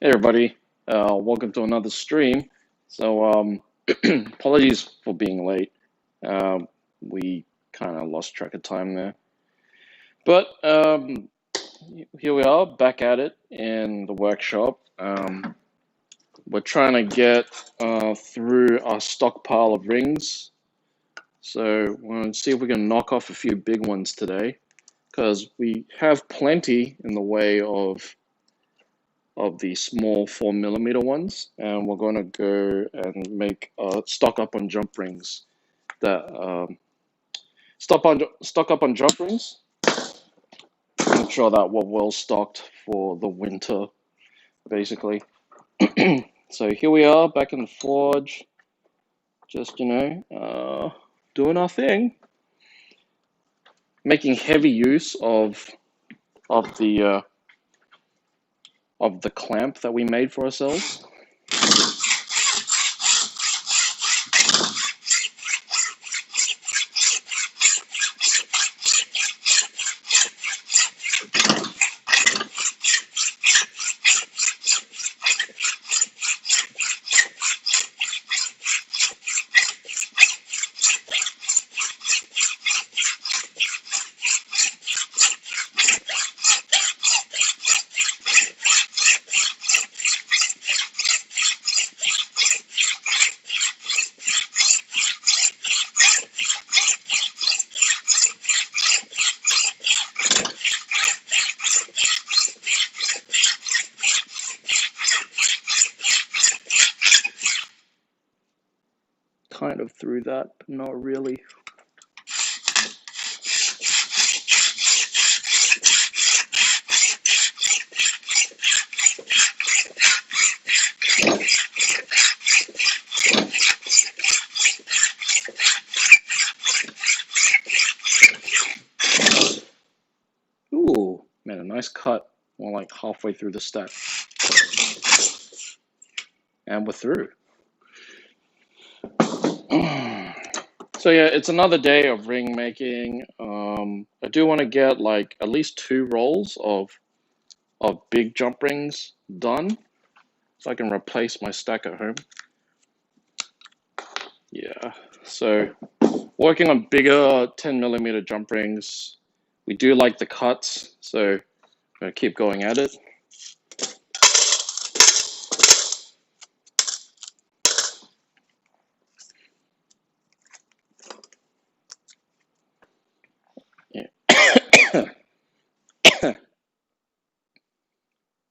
Hey everybody, welcome to another stream. So, apologies for being late. We kind of lost track of time there. But here we are, back at it in the workshop. We're trying to get through our stockpile of rings. So, we're going to see if we can knock off a few big ones today, because we have plenty in the way of the small 4mm ones, and we're going to go and make stock up on jump rings. Stock up on jump rings. Make sure that we're well stocked for the winter, basically. So here we are back in the forge, just doing our thing, making heavy use of the clamp that we made for ourselves. Kind of through that, but not really. Ooh, man, a nice cut. We're like halfway through the stack. And we're through. So yeah, it's another day of ring making. I do want to get like at least 2 rolls of big jump rings done, so I can replace my stack at home. Yeah, so working on bigger 10mm jump rings. We do like the cuts, so I'm gonna keep going at it.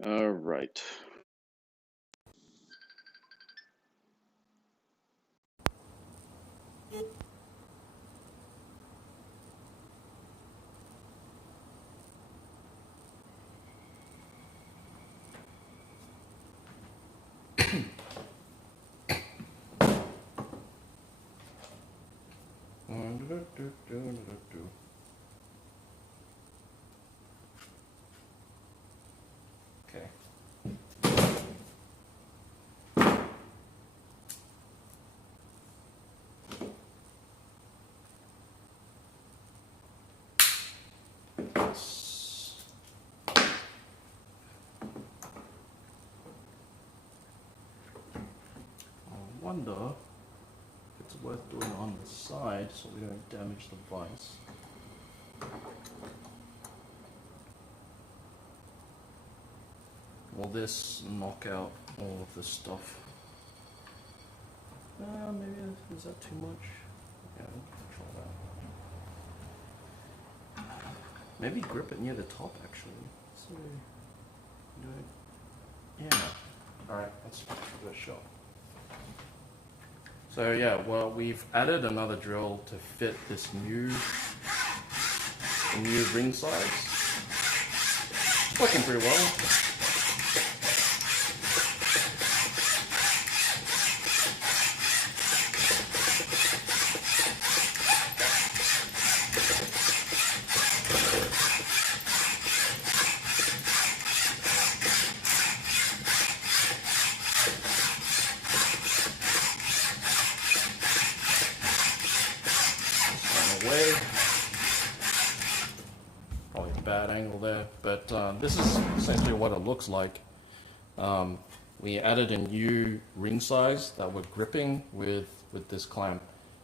All right. Okay. I wonder if it's worth doing it on the side so we don't damage the vise. Will this knock out all of this stuff? Maybe is that too much? Yeah, I'll try that. Maybe grip it near the top actually. So do it. Yeah. Alright, let's give it a shot. So yeah, well, we've added another drill to fit this new ring size. Working pretty well. Away. Probably a bad angle there, but this is essentially what it looks like we added a new ring size that we're gripping with this clamp.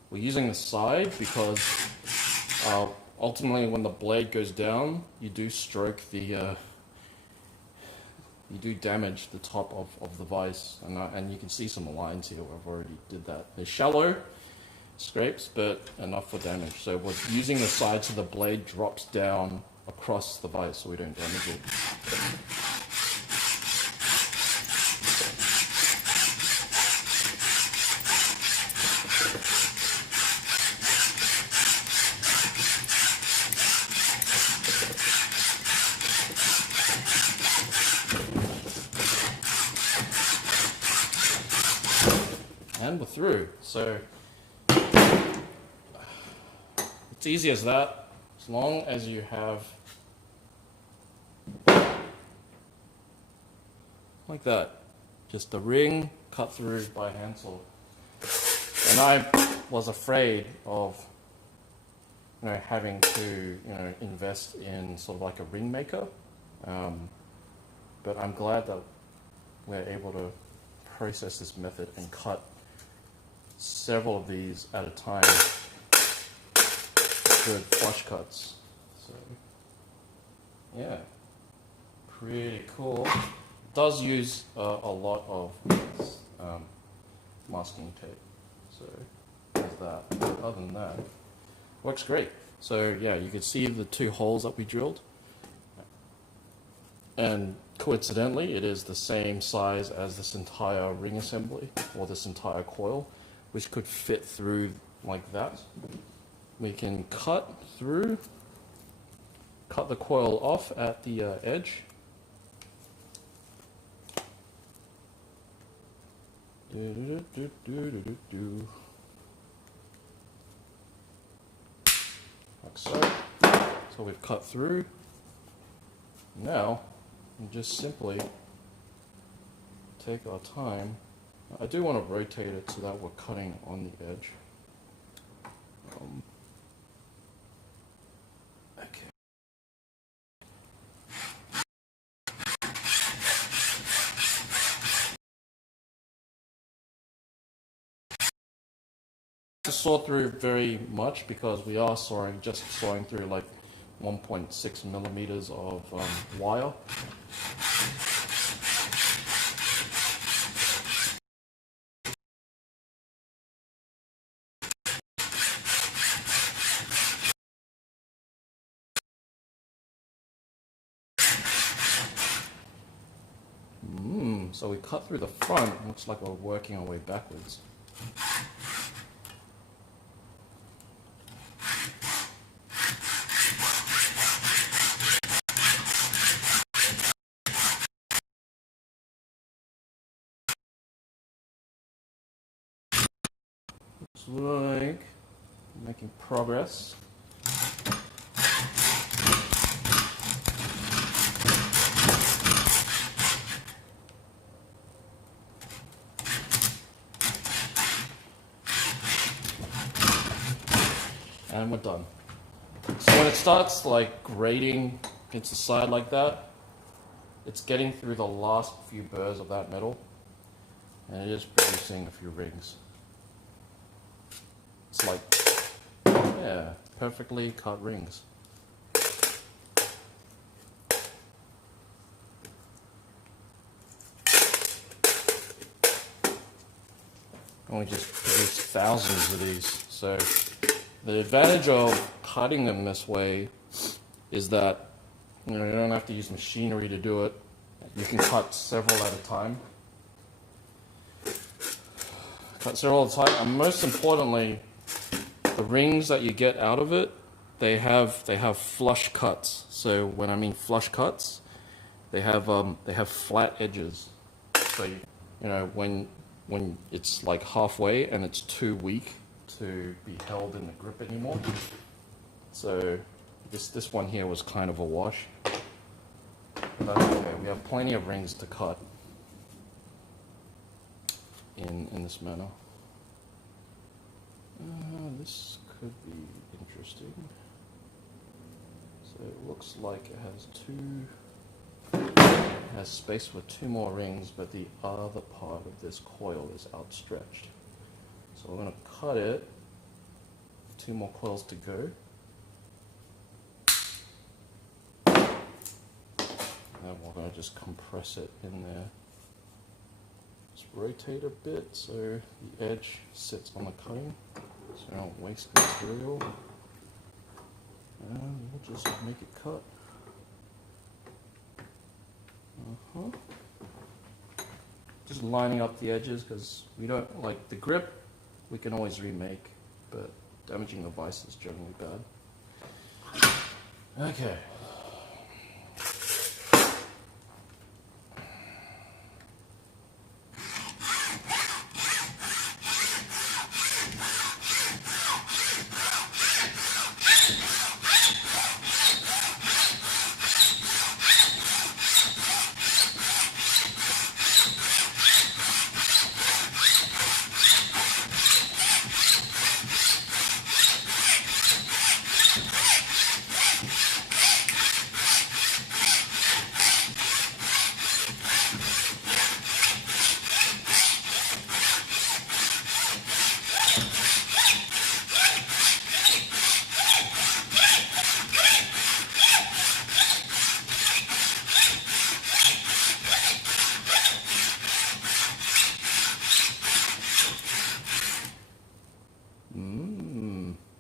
We're using the side because ultimately when the blade goes down, you do stroke the you do damage the top of the vise, and you can see some lines here where I've already did that. They're shallow scrapes, but enough for damage. So we're using the side so the blade drops down across the vise so we don't damage it. And we're through. So it's easy as that, as long as you have like that, just the ring cut through by hand saw. And I was afraid of having to invest in sort of like a ring maker, but I'm glad that we're able to process this method and cut several of these at a time. Good flush cuts. So yeah, pretty cool. It does use a lot of masking tape. So there's that. Other than that, works great. So yeah, you can see the two holes that we drilled. And coincidentally, it is the same size as this entire ring assembly, or this entire coil, which could fit through like that. We can cut the coil off at the edge. Like so. So we've cut through. Now, we just simply take our time. I do want to rotate it so that we're cutting on the edge. Okay. To saw through very much because we are just sawing through like 1.6 millimeters of wire. So we cut through the front. Looks like we're working our way backwards. Looks like making progress. And we're done. So when it starts like grating against the side like that, it's getting through the last few burrs of that metal, and it is producing a few rings. It's like, yeah, perfectly cut rings. And we just produce thousands of these. So the advantage of cutting them this way is that you don't have to use machinery to do it. You can cut several at a time. And most importantly, the rings that you get out of it, they have flush cuts. So when I mean flush cuts, they have flat edges. So when it's like halfway and it's too weak to be held in the grip anymore. So this one here was kind of a wash. But that's okay. We have plenty of rings to cut in this manner. This could be interesting. So it looks like it has two It has space for 2 more rings, but the other part of this coil is outstretched. So we're going to cut it. 2 more coils to go. And we're going to just compress it in there. Just rotate a bit so the edge sits on the cutting, so I don't waste material. And we'll just make it cut. Just lining up the edges, because we don't like the grip. We can always remake, but damaging the vise is generally bad. Okay.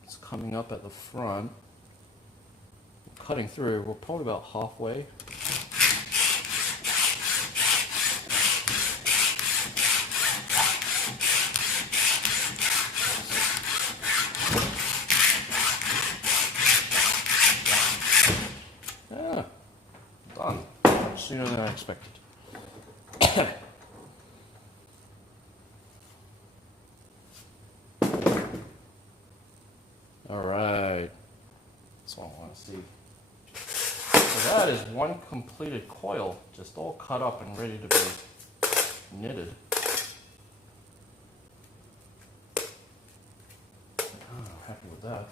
It's coming up at the front. Cutting through, we're probably about halfway. Done. Sooner than I expected. Alright. That's all I want to see. So that is one completed coil, just all cut up and ready to be knitted. Oh, happy with that.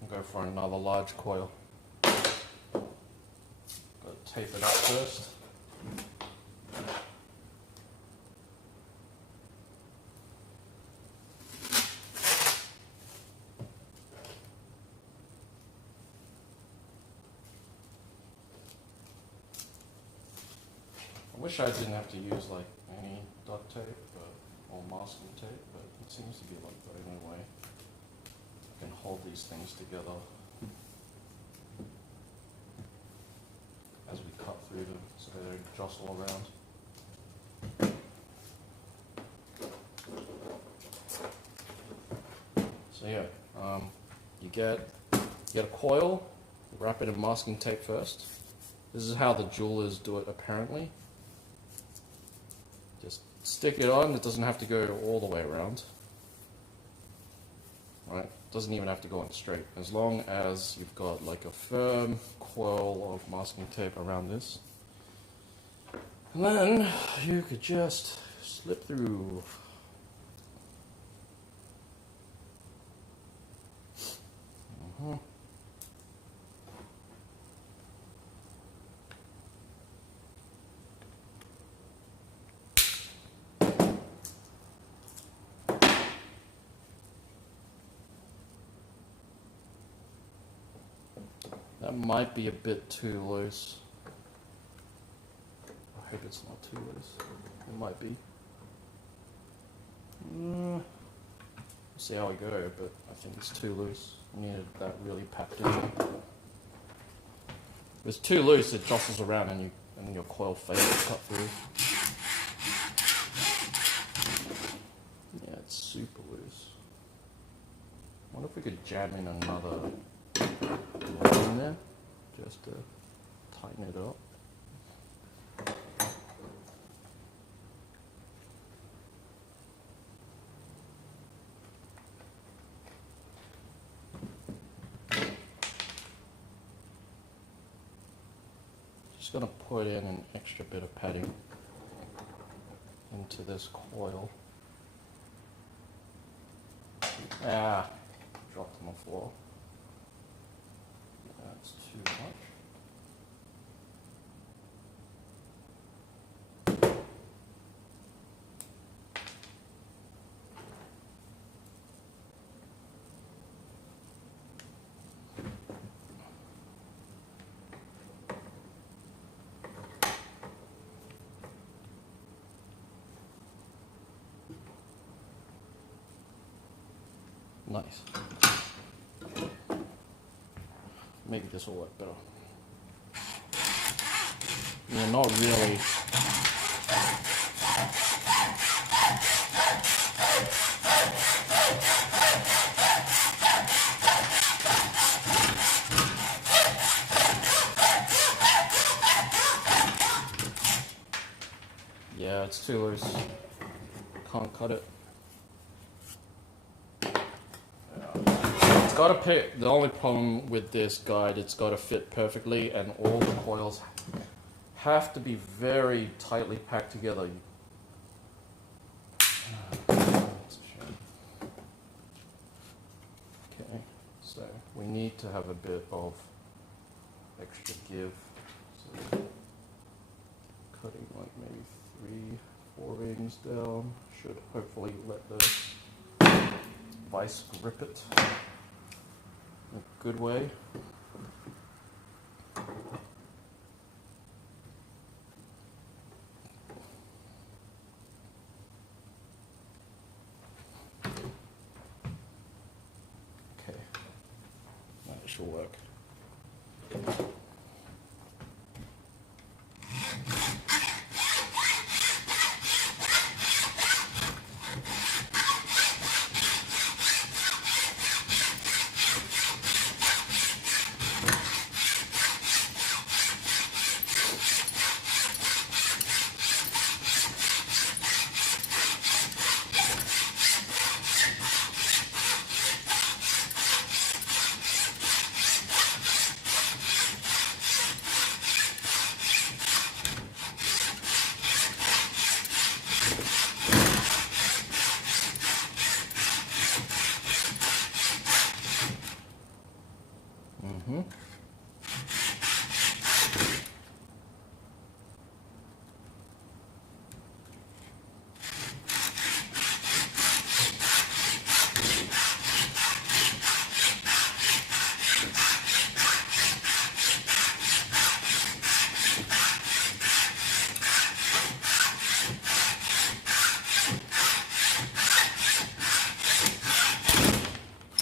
I'll go for another large coil. Got to tape it up first. I wish I didn't have to use like any duct tape or masking tape, but it seems to be like the only way I can hold these things together as we cut through them so they don't jostle around. So yeah, you get a coil, wrap it in masking tape first. This is how the jewelers do it apparently. Just stick it on, it doesn't have to go all the way around. Right? It doesn't even have to go on straight. As long as you've got like a firm coil of masking tape around this. And then you could just slip through. That might be a bit too loose. I hope it's not too loose. It might be. We'll see how we go, but I think it's too loose. I needed that really packed in. If it's too loose, it jostles around and your coil fails to cut through. Yeah, it's super loose. I wonder if we could jam in another in there just to tighten it up. Just going to put in an extra bit of padding into this coil. dropped on the floor. That's too much. Nice. Maybe this will work better. Yeah, not really. Yeah, it's too loose. Can't cut it. It's got to fit. The only problem with this guide, it's got to fit perfectly, and all the coils have to be very tightly packed together. That's a shame. Okay, so we need to have a bit of extra give. So cutting like maybe 3-4 rings down should hopefully let the vise grip it in a good way. Okay, that should work.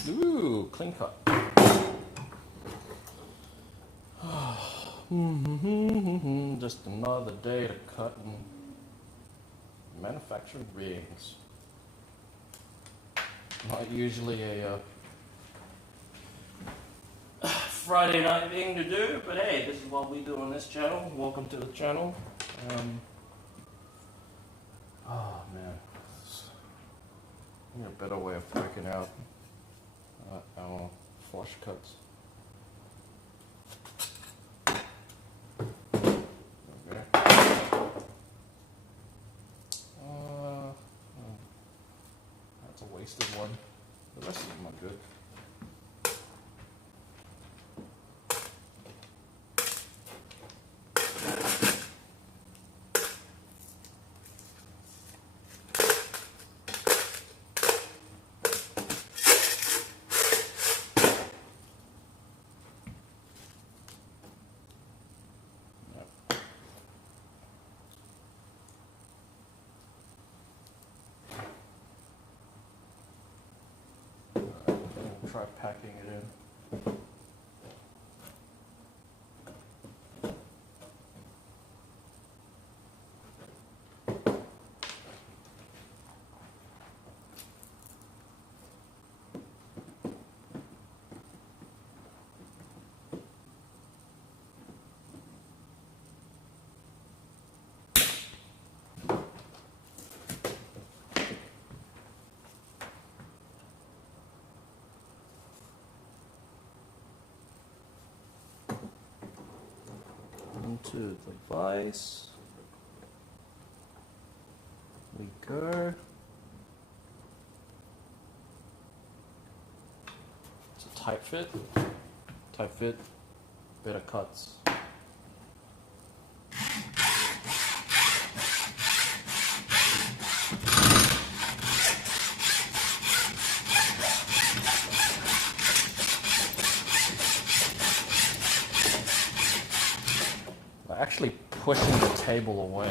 Ooh, clean cut. Just another day to cut and manufacture rings. Not usually a Friday night thing to do, but hey, this is what we do on this channel. Welcome to the channel. Oh man, I need a better way of breaking out our flush cuts. Okay. That's a wasted one. The rest of them are good. Try packing it in. Into the vise we go. tight fit, better cuts. Actually pushing the table away.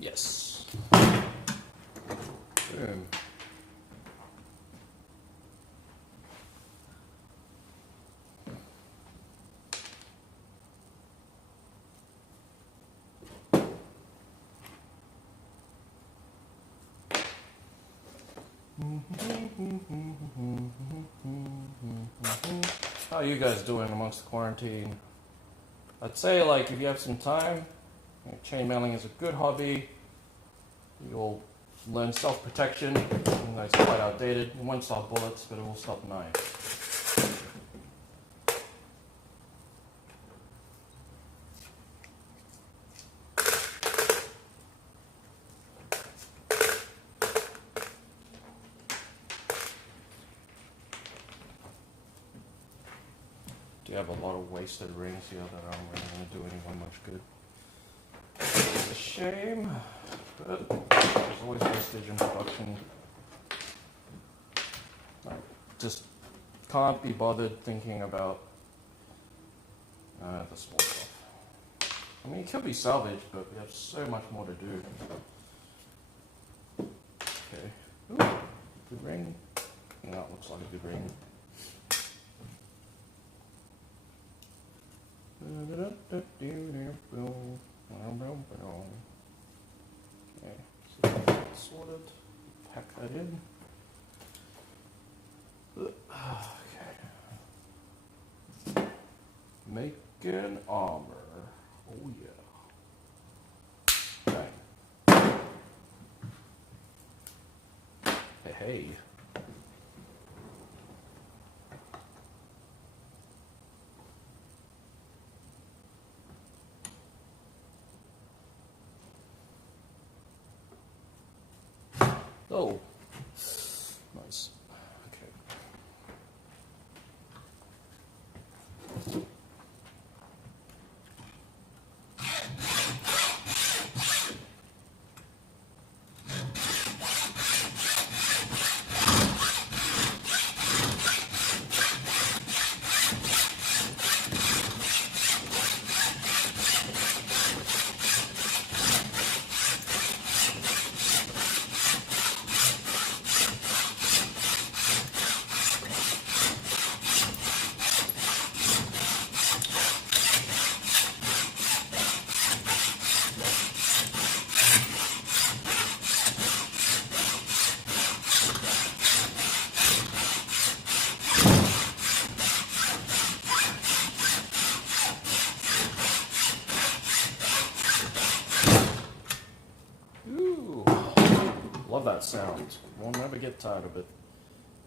Yes. Boom. How are you guys doing amongst the quarantine? I'd say, like, if you have some time, chainmailing is a good hobby. You'll learn self-protection, even though it's quite outdated. It won't stop bullets, but it will stop knives. Do you have a lot of wasted rings here that aren't really going to do anyone much good? It's a shame, but there's always wastage in production. I just can't be bothered thinking about the small stuff. I mean, it can be salvaged, but we have so much more to do. Okay. Ooh, good ring. Yeah, that looks like a good ring. Okay, so that's sorted. Pack that in. Okay. Making armor. Oh yeah. Bang. Hey, hey. Oh, nice. Okay. Ooh, love that sound. We'll never get tired of it.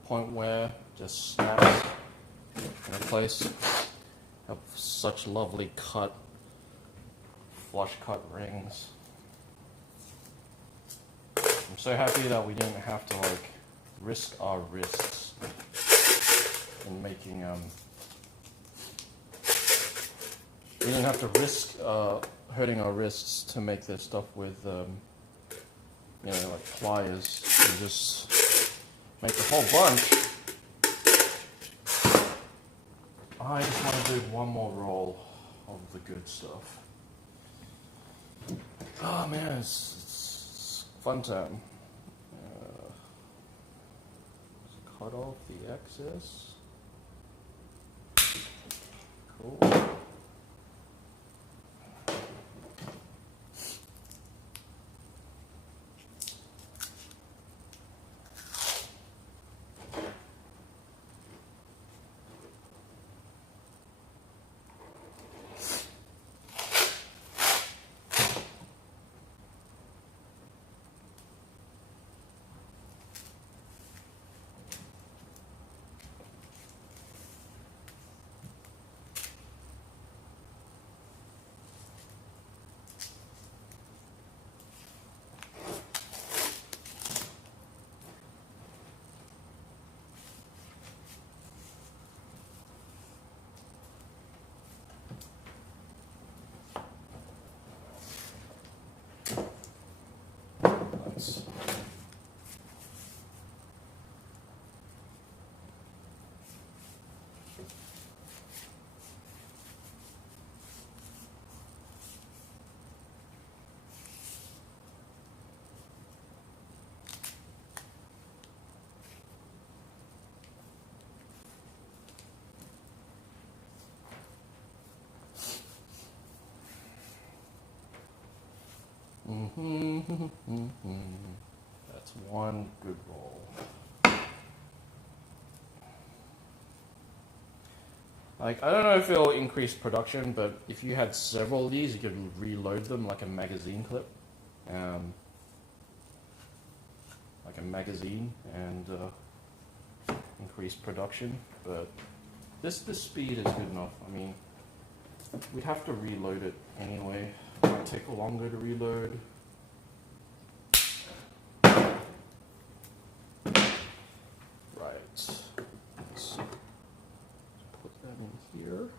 Point where it just snaps in place. Have such lovely cut, flush cut rings. I'm so happy that we didn't have to like risk our wrists in making we didn't have to risk hurting our wrists to make this stuff with you know, like pliers. You just make a whole bunch. I just want to do one more roll of the good stuff. Oh man, it's fun time. cut off the excess. Cool. Nice. That's one good roll. Like, I don't know if it'll increase production, but if you had several of these, you could reload them like a magazine clip. Like a magazine, and increase production. But this speed is good enough. I mean, we'd have to reload it anyway. It might take longer to reload. Right. Let's put that in here.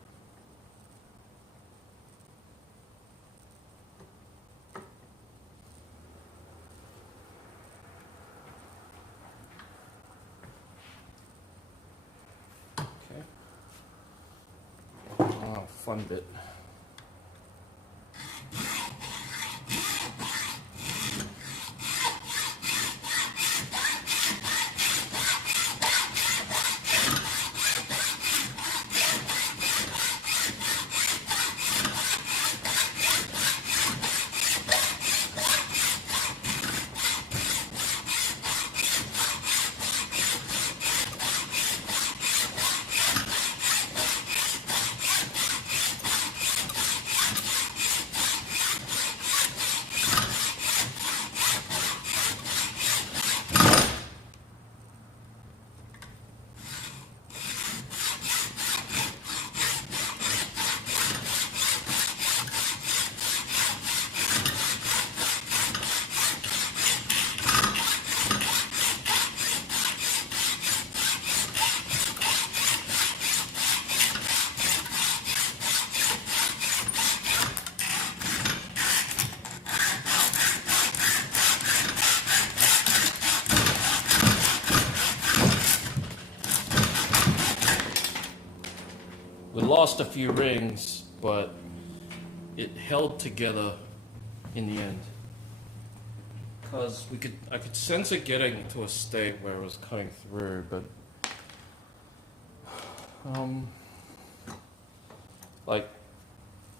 Okay. Oh, fun bit. We lost a few rings, but it held together in the end. Because I could sense it getting to a state where it was cutting through, but like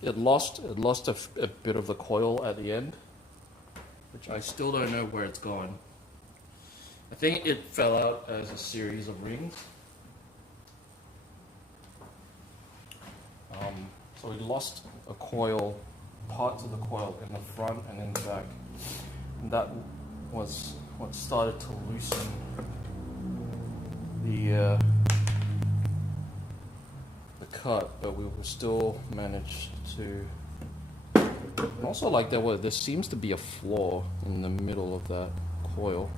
it lost a bit of the coil at the end, which I still don't know where it's gone. I think it fell out as a series of rings. So we lost a coil, parts of the coil in the front and in the back. And that was what started to loosen the cut, but we will still manage to. And also, like there seems to be a flaw in the middle of that coil,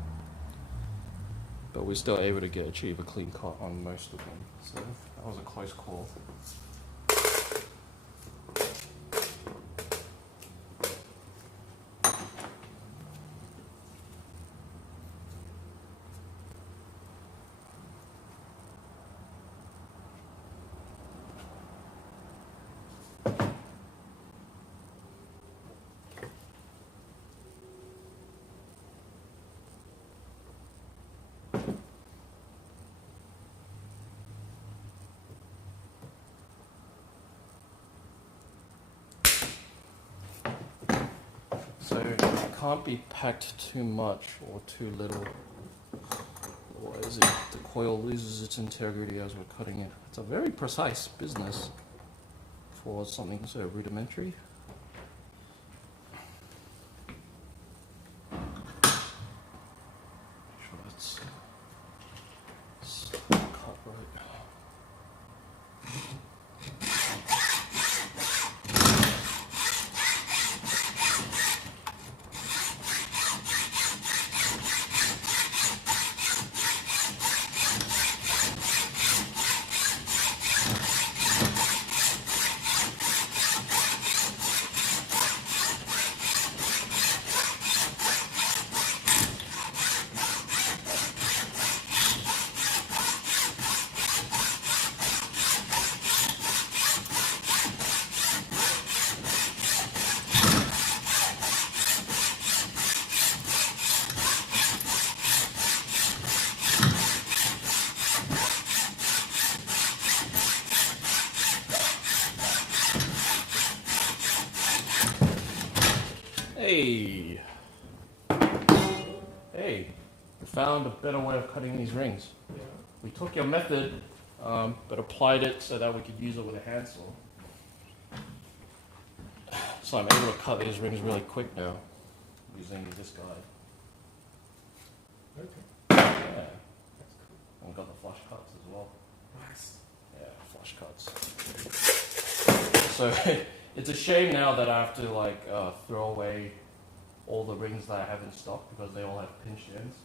but we're still able to achieve a clean cut on most of them. So that was a close call. So it can't be packed too much or too little. Otherwise the coil loses its integrity as we're cutting it. It's a very precise business for something so rudimentary. Hey, we found a better way of cutting these rings. Yeah. We took your method, but applied it so that we could use it with a handsaw. So I'm able to cut these rings really quick now, using this guide. Okay. Yeah. That's cool. And we've got the flush cuts as well. Nice. Yeah, flush cuts. So it's a shame now that I have to throw away all the rings that I have in stock because they all have pinched ends.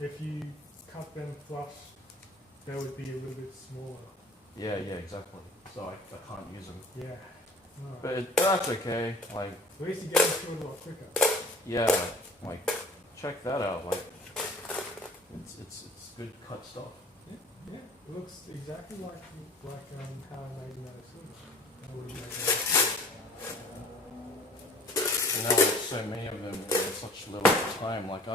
If you cut them flush, they would be a little bit smaller. Yeah, exactly. So I can't use them. Yeah. Right. But that's okay. Like, at least you get them through a lot quicker. yeah, like check that out. Like, it's good cut stuff. Yeah, it looks exactly like how I made them out of silver. I would have made that. And now with so many of them in such little time, like,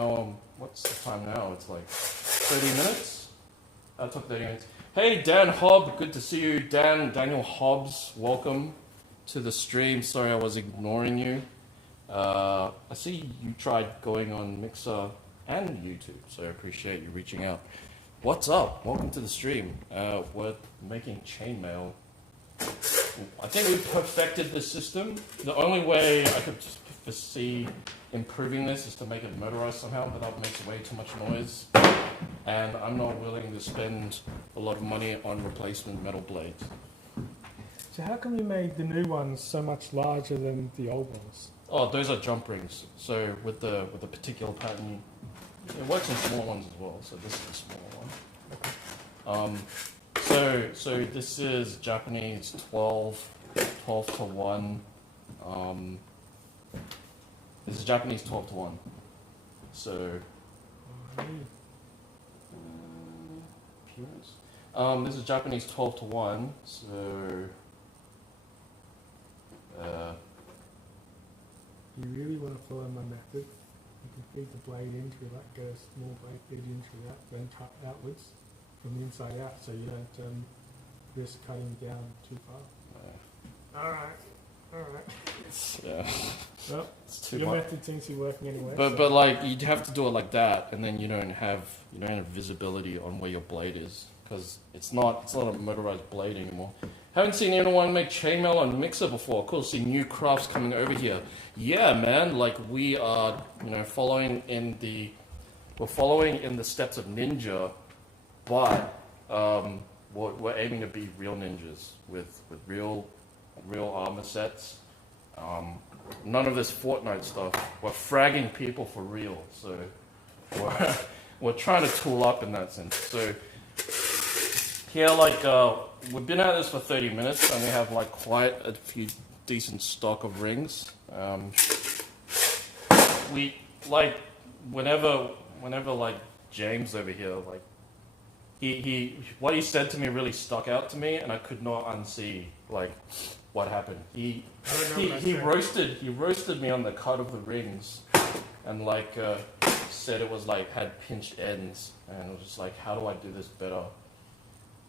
what's the time now? It's like 30 minutes? That took 30 minutes. Hey, Dan Hobb, good to see you. Daniel Hobbs, welcome to the stream. Sorry I was ignoring you. I see you tried going on Mixer and YouTube, so I appreciate you reaching out. What's up? Welcome to the stream. We're making chainmail. I think we perfected the system. The only way I could foresee improving this is to make it motorized somehow, but that makes way too much noise. And I'm not willing to spend a lot of money on replacement metal blades. So how come you made the new ones so much larger than the old ones? Oh, those are jump rings. So with the particular pattern, it works in small ones as well. So this is a small one. So this is Japanese 12 to 1. This is Japanese 12 to 1. So this is Japanese 12 to 1. So you really want to follow my method? You can feed the blade into that, get a small blade feed into that, then cut outwards from the inside out, so you don't risk cutting down too far. All right. Yeah. Well, it's too your much. method seems to be working anyway. But like you'd have to do it like that, and then you don't have visibility on where your blade is, because it's not a motorized blade anymore. Haven't seen anyone make chainmail on Mixer before. Of course, see new crafts coming over here. Yeah, man. Like we are, following in the steps of Ninja, but we're aiming to be real ninjas with real armor sets. None of this Fortnite stuff. We're fragging people for real. So we're trying to tool up in that sense. So here, we've been at this for 30 minutes, and we have quite a few decent stock of rings. We whenever James over here, what he said to me really stuck out to me, and I could not unsee what happened. He roasted me on the cut of the rings, and said it was had pinched ends, and it was just how do I do this better?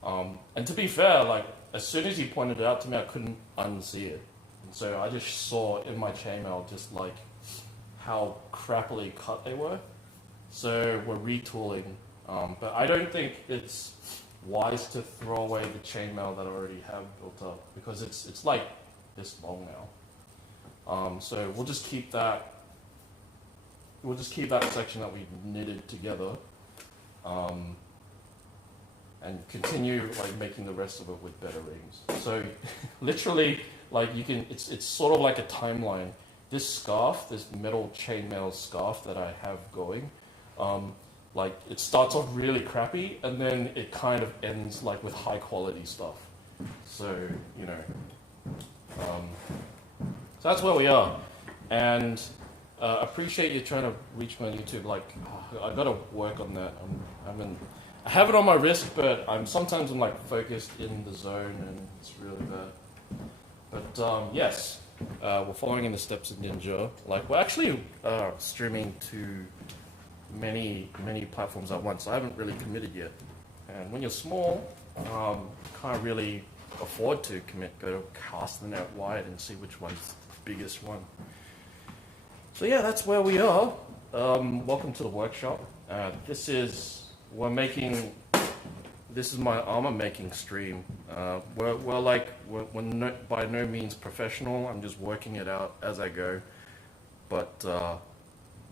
And to be fair, as soon as he pointed it out to me, I couldn't unsee it. And so I just saw in my chainmail just how crappily cut they were. So we're retooling, but I don't think it's wise to throw away the chainmail that I already have built up because it's like this long now. So we'll just keep that. We'll just keep that section that we knitted together, and continue like making the rest of it with better rings. So literally, like you can, it's sort of like a timeline. This scarf, this metal chainmail scarf that I have going, like it starts off really crappy and then it kind of ends like with high quality stuff. So you know, so that's where we are, and appreciate you trying to reach my YouTube. Like I gotta work on that. I have it on my wrist, but I'm like focused in the zone and it's really bad. But yes, we're following in the steps of Ninja. Like we're actually streaming to many platforms at once. I haven't really committed yet. And when you're small, can't really afford to commit. Go to cast the net wide and see which one's the biggest one. So yeah, that's where we are. Welcome to the workshop. This is my armor making stream. We're by no means professional. I'm just working it out as I go, but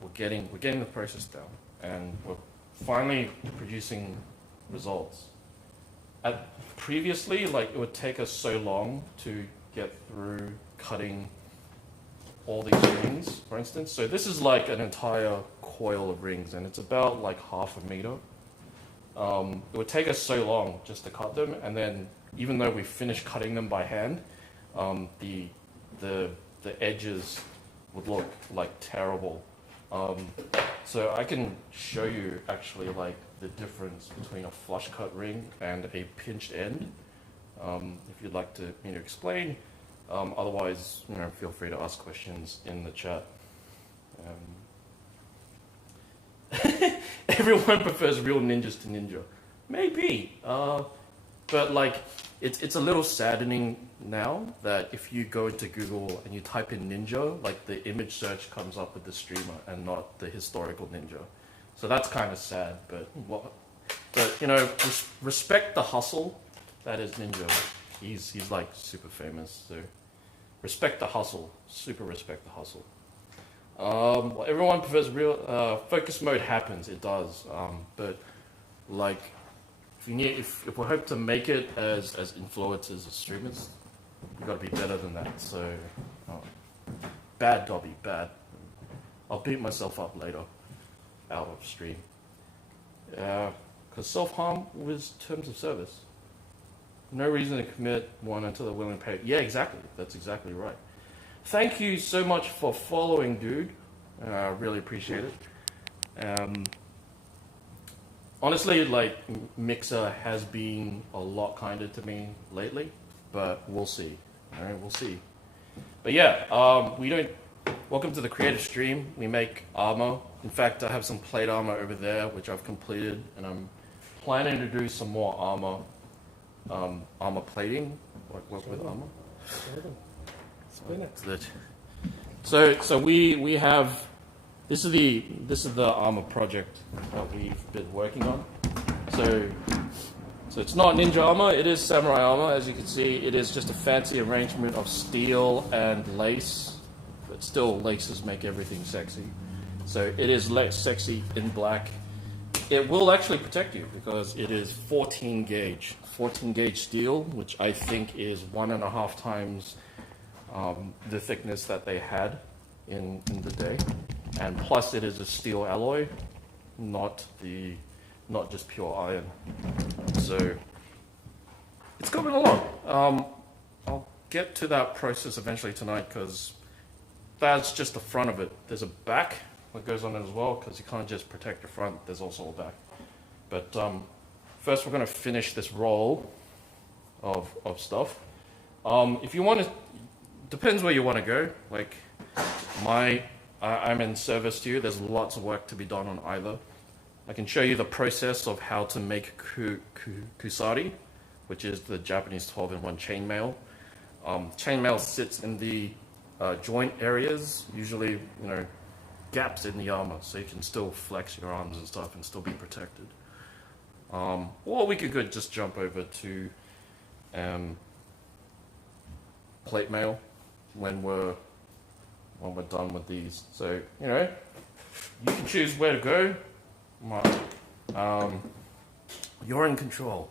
we're getting the process down, and we're finally producing results. Previously, like it would take us so long to get through cutting all these rings, for instance. So this is like an entire coil of rings, and it's about like half a meter. It would take us so long just to cut them, and then even though we finished cutting them by hand, the edges would look like terrible. So I can show you actually like the difference between a flush cut ring and a pinched end, if you'd like to explain. Otherwise, feel free to ask questions in the chat. Everyone prefers real ninjas to ninja. Maybe. But like, it's a little saddening now that if you go into Google and you type in ninja, like the image search comes up with the streamer and not the historical ninja. So that's kind of sad, but respect the hustle that is ninja. He's like super famous, so respect the hustle. Super respect the hustle. Well, everyone prefers real focus mode happens. It does, but like if we hope to make it as influencers as streamers, we got to be better than that. So bad, Dobby, bad. I'll beat myself up later out of stream. Because self-harm was terms of service. No reason to commit one until they're willing to pay. Yeah, exactly. That's exactly right. Thank you so much for following, dude. Really appreciate it. Honestly, like, Mixer has been a lot kinder to me lately, but we'll see. All right, we'll see. But yeah, welcome to the creative stream. We make armor. In fact, I have some plate armor over there, which I've completed, and I'm planning to do some more armor plating, work with armor. Spin it. So we have, this is the armor project that we've been working on. So it's not ninja armor, it is samurai armor. As you can see, it is just a fancy arrangement of steel and lace, but still laces make everything sexy. So it is sexy in black. It will actually protect you because it is 14 gauge steel, which I think is 1.5 times the thickness that they had in the day, and plus it is a steel alloy, not just pure iron. So it's coming along. I'll get to that process eventually tonight because that's just the front of it. There's a back that goes on it as well because you can't just protect the front. There's also a back. But first, we're going to finish this roll of stuff. If you want to. Depends where you want to go. Like I'm in service to you. There's lots of work to be done on either. I can show you the process of how to make kusari, which is the Japanese 12-in-1 chainmail. Chainmail sits in the joint areas, usually gaps in the armor, so you can still flex your arms and stuff and still be protected. Or we could just jump over to plate mail when we're done with these. So you know, you can choose where to go. You're in control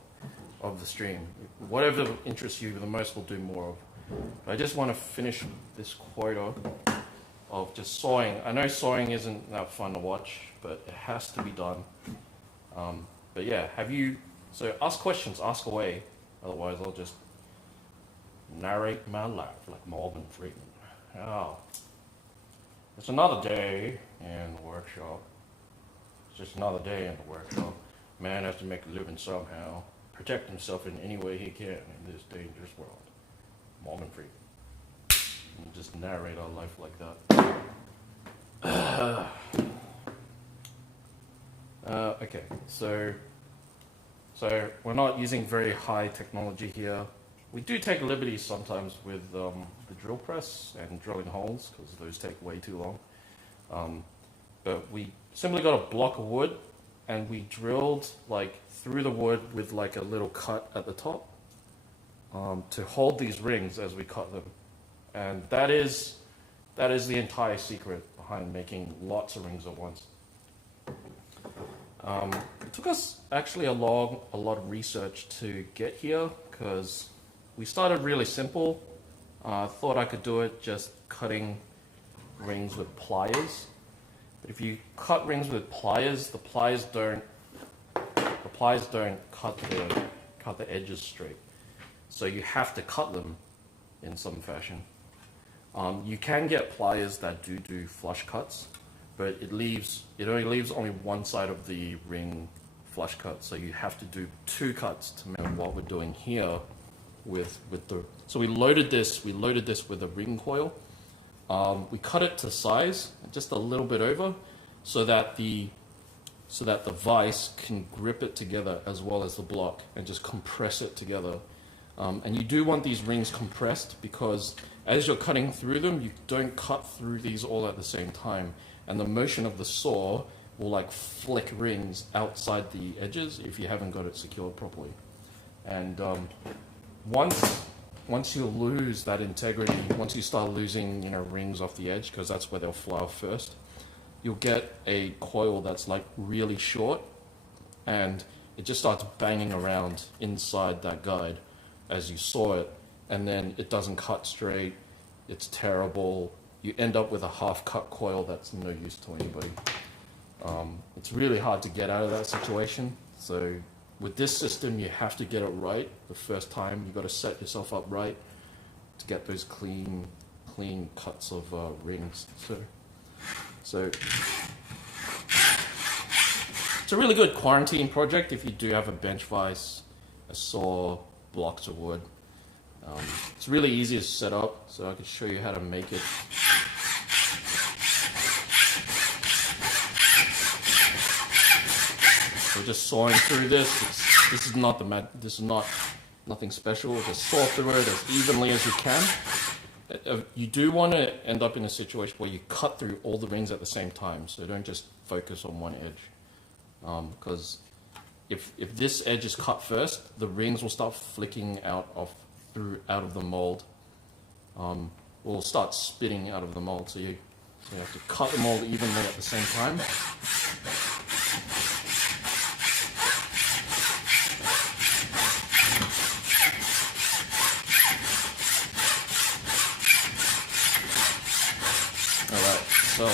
of the stream. Whatever interests you the most, we'll do more of. But I just want to finish this quota of just sawing. I know sawing isn't that fun to watch, but it has to be done. But yeah, so ask questions, ask away. Otherwise, I'll just narrate my life like Morgan Freeman. Oh, it's another day in the workshop. It's just another day in the workshop. Man has to make a living somehow, protect himself in any way he can in this dangerous world. Morgan Freeman. And just narrate our life like that. Okay, so we're not using very high technology here. We do take liberties sometimes with the drill press and drilling holes, because those take way too long. But we simply got a block of wood, and we drilled like through the wood with like a little cut at the top to hold these rings as we cut them. And that is the entire secret behind making lots of rings at once. It took us actually a lot of research to get here, because we started really simple. Thought I could do it just cutting rings with pliers. But if you cut rings with pliers, the pliers don't cut the edges straight. So you have to cut them in some fashion. You can get pliers that do flush cuts, but it only leaves only one side of the ring flush cut. So you have to do two cuts to make what we're doing here so we loaded this with a ring coil. We cut it to size, just a little bit over, so that the vise can grip it together as well as the block and just compress it together. And you do want these rings compressed, because as you're cutting through them, you don't cut through these all at the same time. And the motion of the saw will like flick rings outside the edges if you haven't got it secured properly. And once you lose that integrity, once you start losing, rings off the edge, because that's where they'll fly off first, you'll get a coil that's like really short, and it just starts banging around inside that guide as you saw it, and then it doesn't cut straight. It's terrible. You end up with a half-cut coil that's no use to anybody. It's really hard to get out of that situation. So with this system, you have to get it right the first time. You've got to set yourself up right to get those clean cuts of rings. So it's a really good quarantine project if you do have a bench vise, a saw, blocks of wood. It's really easy to set up, so I can show you how to make it. So just sawing through this. This is not nothing special. Just saw through it as evenly as you can. You do want to end up in a situation where you cut through all the rings at the same time, so don't just focus on one edge. Because if this edge is cut first, the rings will start flicking out of the mold. Will start spitting out of the mold, so you have to cut them all evenly at the same time. Alright, so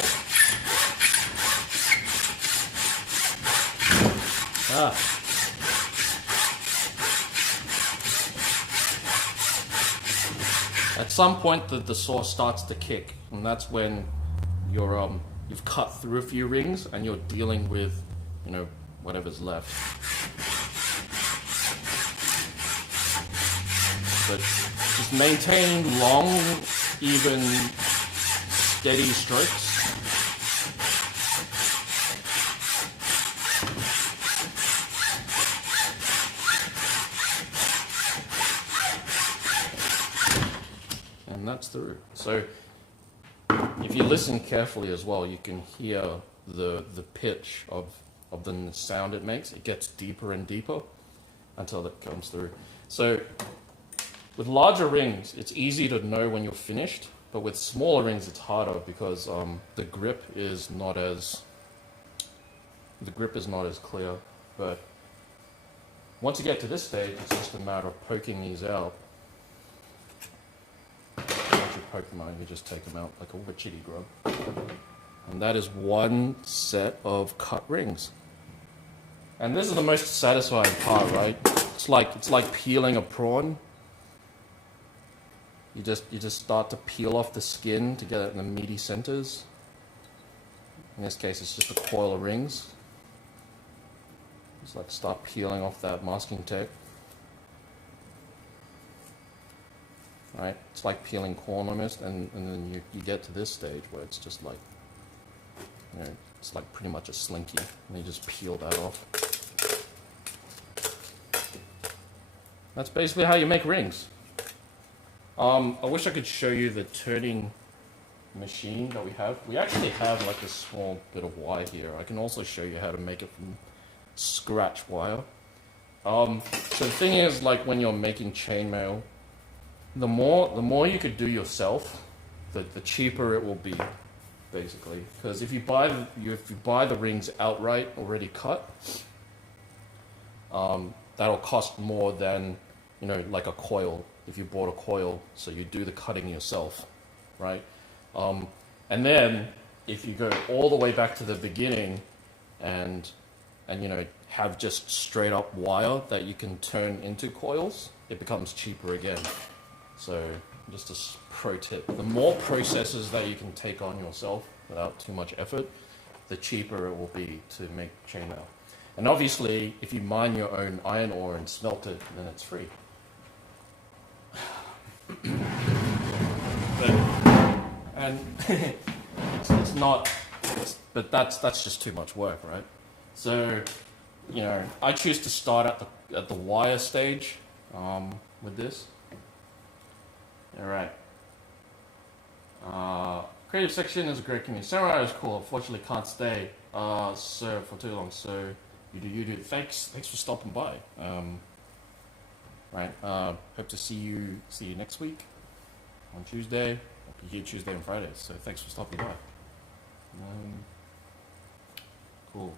at some point the saw starts to kick, and that's when you've cut through a few rings and you're dealing with whatever's left. But just maintain long, even, steady strokes. And that's through. So if you listen carefully as well, you can hear the pitch of the sound it makes. It gets deeper and deeper until it comes through. So with larger rings, it's easy to know when you're finished, but with smaller rings, it's harder because the grip is not as clear. But once you get to this stage, it's just a matter of poking these out. Once you poke them out, you just take them out like a chitty grub. And that is one set of cut rings. And this is the most satisfying part, right? It's like peeling a prawn. You just start to peel off the skin to get it in the meaty centers. In this case, it's just a coil of rings. Just like start peeling off that masking tape. Right? It's like peeling corn almost, and then you get to this stage where it's just like, you know, it's like pretty much a slinky, and you just peel that off. That's basically how you make rings. I wish I could show you the turning machine that we have. We actually have like a small bit of wire here. I can also show you how to make it from scratch wire. So the thing is, like when you're making chainmail, the more you could do yourself, the cheaper it will be, basically. Because if you buy the rings outright already cut, that'll cost more than, you know, like a coil. If you bought a coil, so you do the cutting yourself, right? And then if you go all the way back to the beginning, and you know, have just straight up wire that you can turn into coils, it becomes cheaper again. So just a pro tip: the more processes that you can take on yourself without too much effort, the cheaper it will be to make chainmail. And obviously, if you mine your own iron ore and smelt it, then it's free. But that's just too much work, right? So, you know, I choose to start at the wire stage with this. All right. Creative section is a great community. Samurai is cool. Unfortunately, can't stay so for too long. So you do. Thanks for stopping by. Right. Hope to see you next week on Tuesday. I'll be here Tuesday and Friday. So thanks for stopping by. Cool.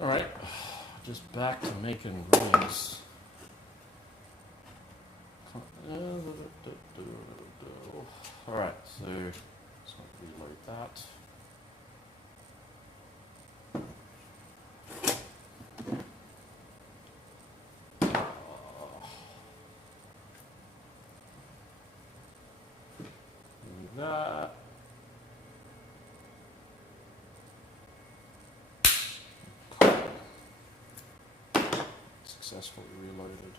All right. Just back to making rings. All right. So let's reload that. That. Successfully reloaded.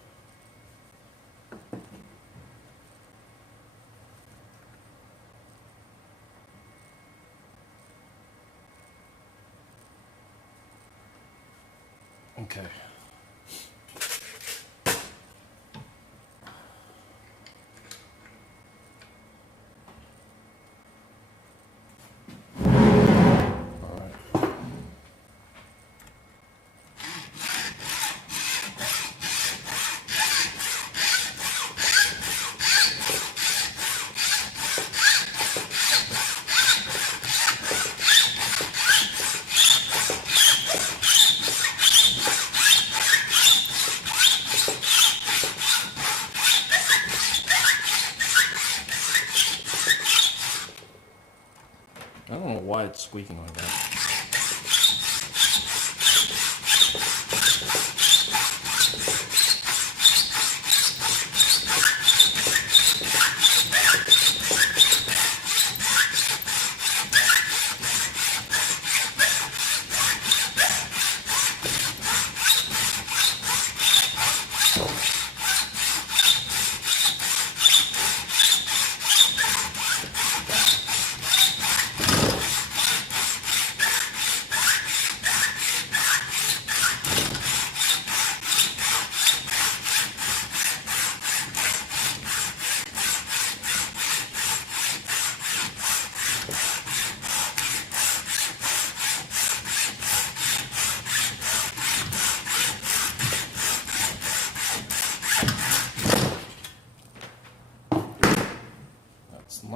Okay. I don't know why it's squeaking like that.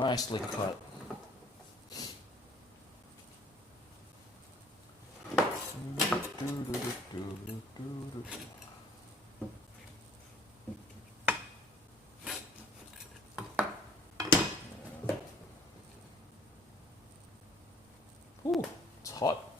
Nicely cut. Ooh, it's hot.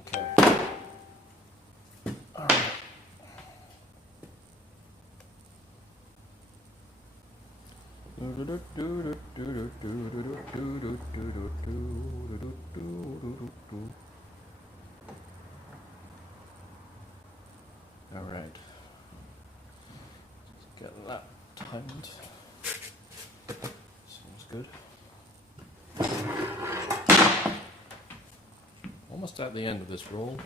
Okay. All right. All right. Get that tightened. Seems good. Almost at the end of this roll.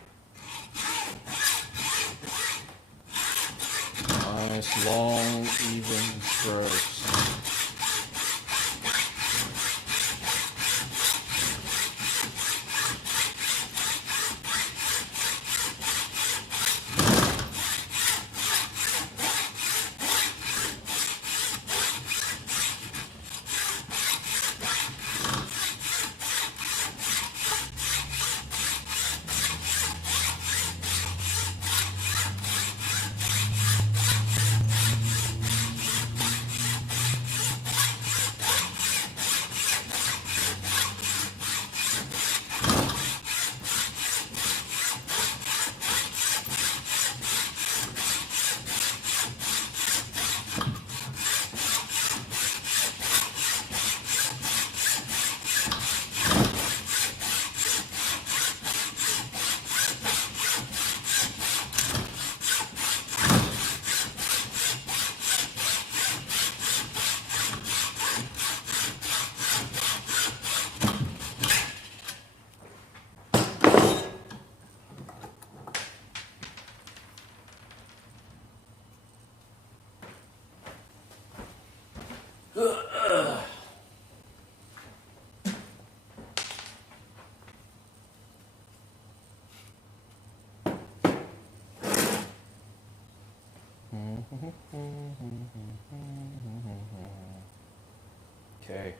Nice, long, even strokes. Okay.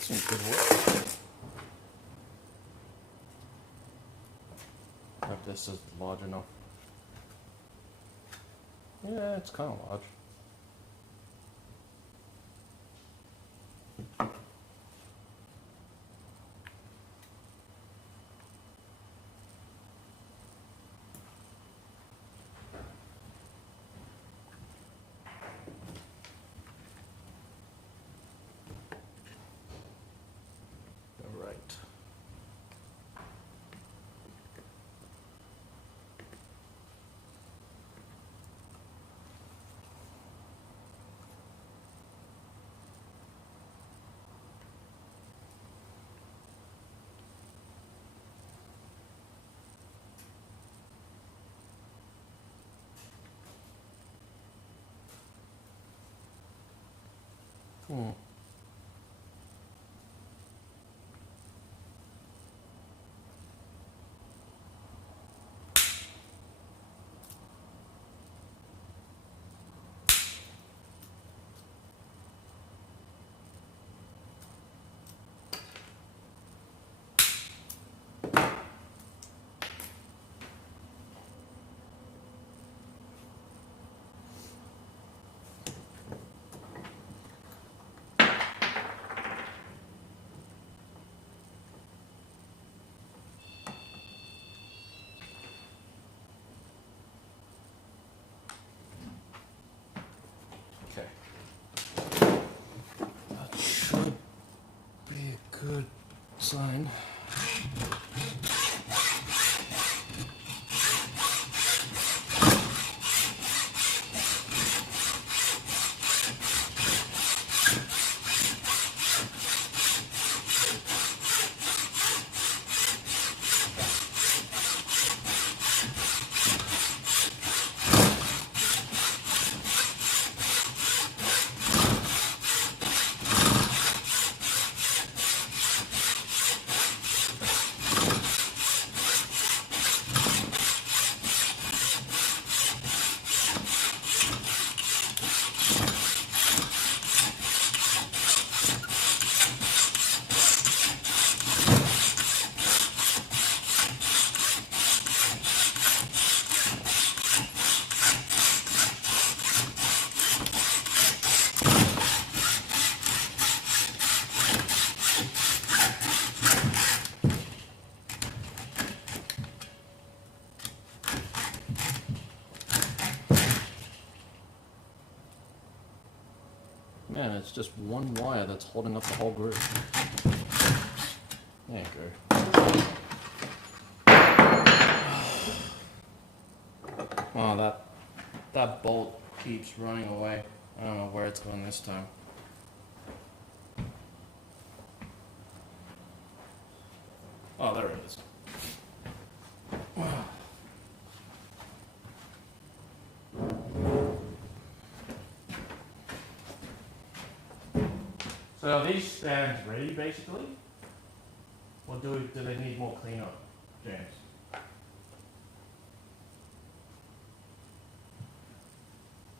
Seems good work. If this is large enough. Yeah, it's kind of large. All right. Hmm. sign. Man, it's just one wire that's holding up the whole group. There you go. Oh, that bolt keeps running away. I don't know where it's going this time. Oh, there it is. So are these stands ready, basically? Or do they need more cleanup, James?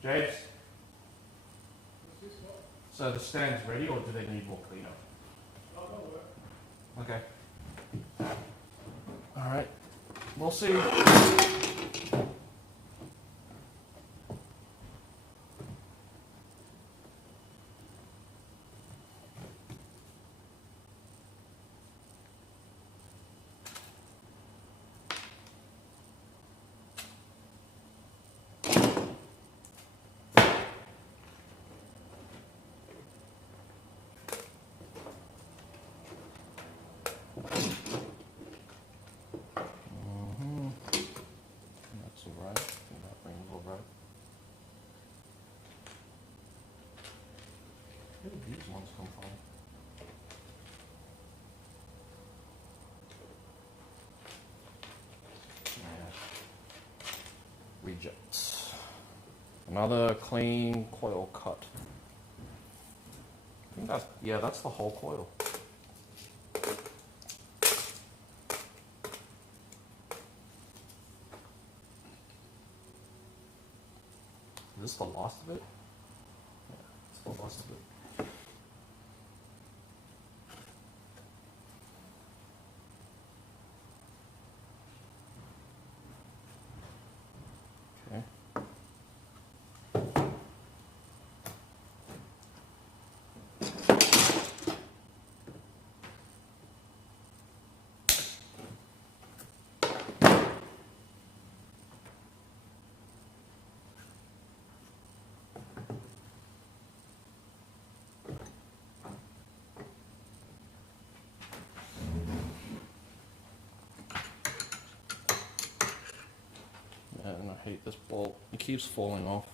James? So the stand's ready, or do they need more cleanup? Okay. All right. We'll see. That's all right. That rings all right. Where did these ones come from? Rejects. Another clean coil cut. I think that's the whole coil. Is this the last of it? Yeah, it's the last of it. Okay. And I hate this bolt. It keeps falling off.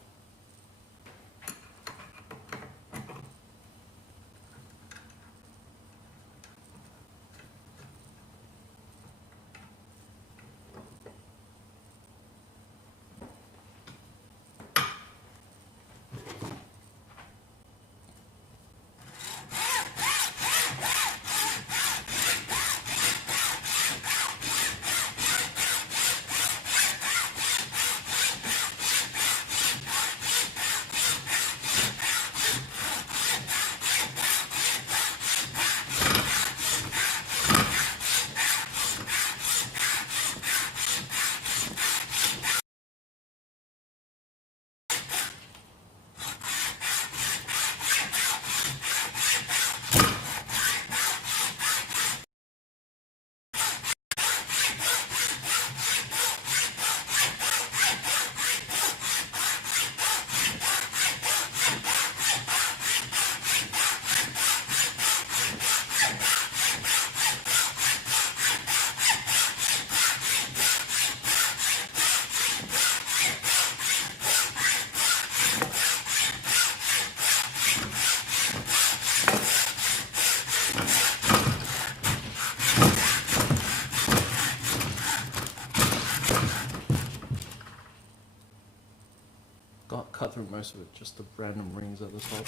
through most of it, just the random rings at the top.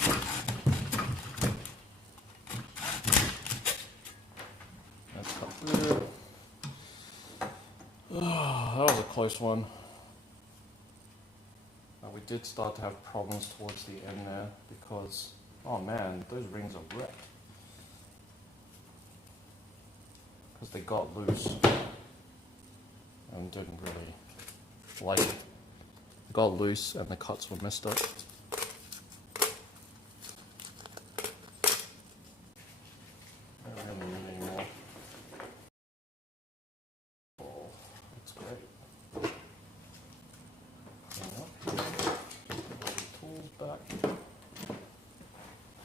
That's cut through. Oh, that was a close one. We did start to have problems towards the end there because, oh man, those rings are wrecked. Because they got loose and didn't really like it. They got loose and the cuts were messed up. I don't really need any more. Oh, that's great. Tools back.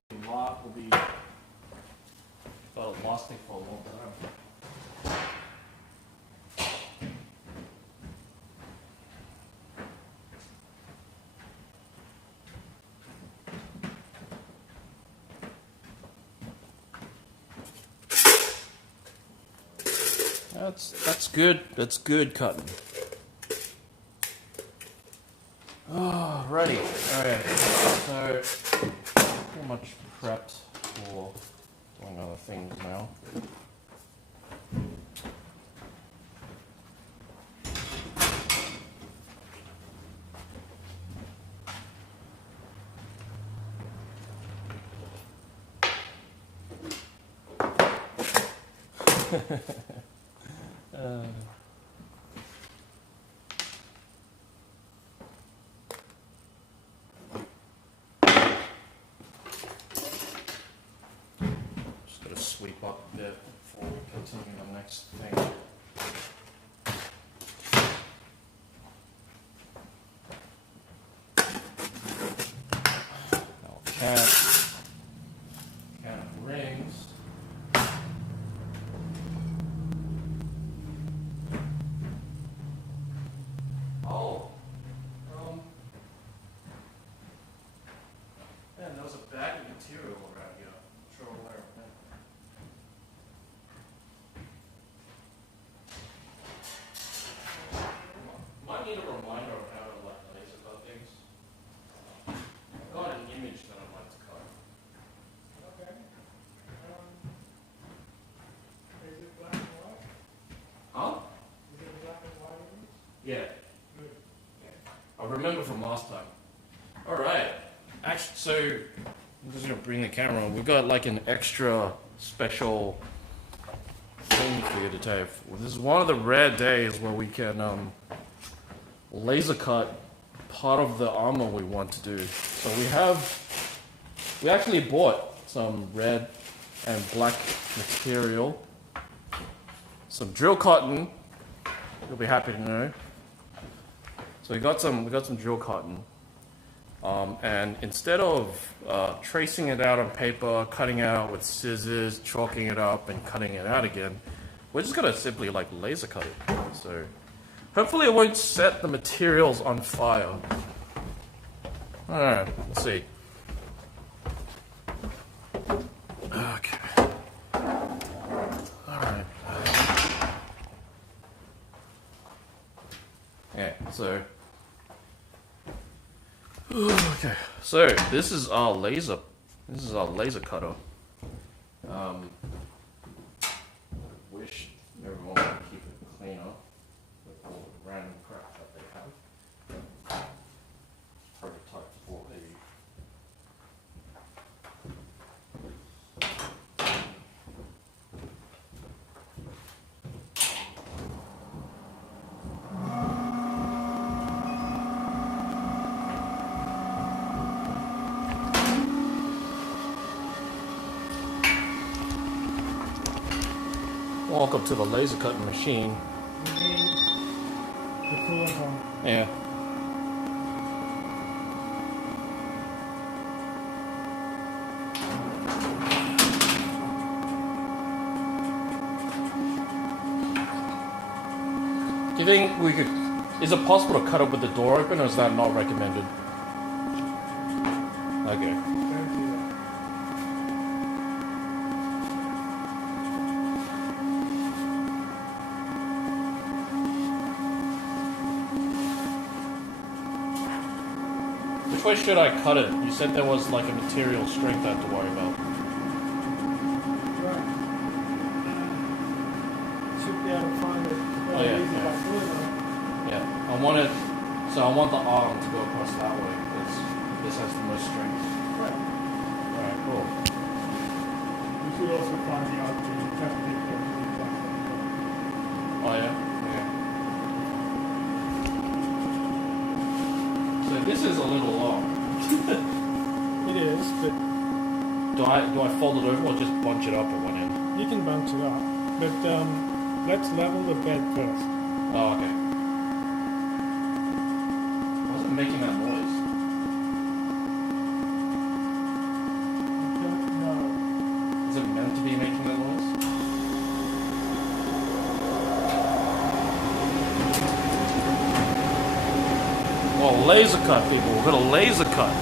The lot will be lasting for a long time. That's good. That's good cutting. Oh, righty. Alright. So pretty much prepped for doing other things now. Just gotta sweep up a bit before we continue the next thing. Now can of rings. Oh, man, there was a bag of material around here. Not sure where it went. Might need a reminder of how to laser cut things. I've got an image that I'd like to cut. Okay. Is it black and white? Huh? Is it black and white image? Yeah. Good. I remember from last time. Alright. Actually, so I'm just gonna bring the camera on. We've got like an extra special thing for you today. This is one of the rare days where we can laser cut part of the armor we want to do. So we actually bought some red and black material, some drill cotton. You'll be happy to know. So we got some drill cotton, and instead of tracing it out on paper, cutting it out with scissors, chalking it up, and cutting it out again, we're just gonna simply like laser cut it. So hopefully it won't set the materials on fire. All right, let's see. Okay. All right. Yeah. So. Okay. So this is our laser. This is our laser cutter. Wish everyone would keep it cleaner with all the random crap that they have. Prototype for a Welcome to the laser cutting machine. The cooler's on. Yeah. Do you think we could? Is it possible to cut it with the door open, or is that not recommended? Okay. Don't do that. Which way should I cut it? You said there was like a material strength I had to worry about. Right. Should be able to find it fairly easy by pulling on it. Yeah, I want it. So I want the arm to go across that way because this has the most strength. Right. Alright, cool. You should also find the arm to test it. Oh yeah? Okay. So this is a little long. It is, but Do I fold it over or just bunch it up at one end? you can bunch it up. But let's level the bed first. Oh, okay. Why is it making that noise? I don't know. Is it meant to be making that noise? Oh, laser cut, people. We're gonna laser cut.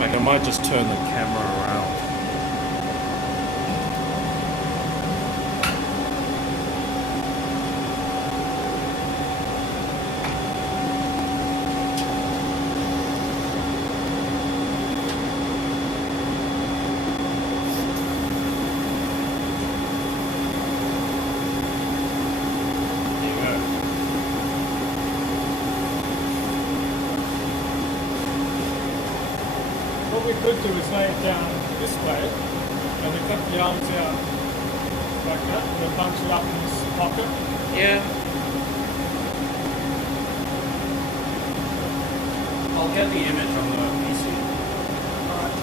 Like, I might just turn the camera around. What we could do is lay it down this way, and we cut the arms out like that, and then bunch it up in this pocket. Yeah. I'll get the image on the PC. Alright.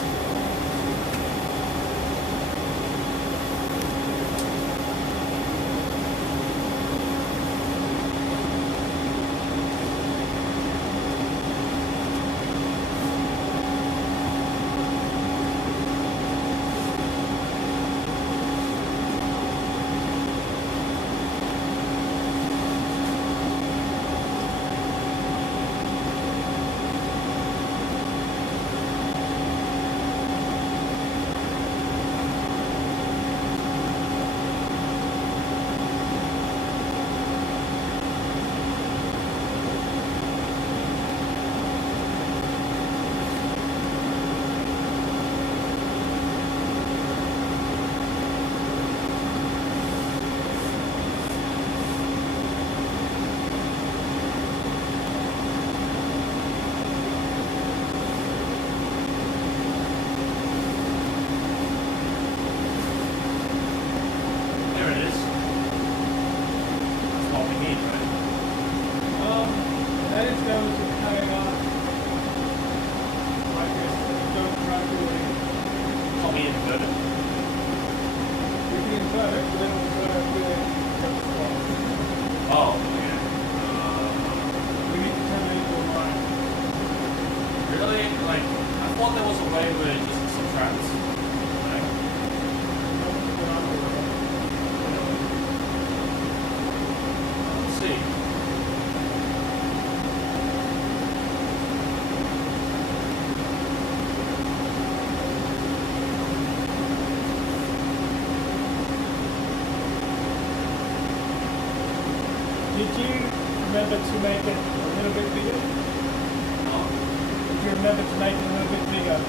Did you remember to make it a little bit bigger? Oh. Did you remember to make it a little bit bigger?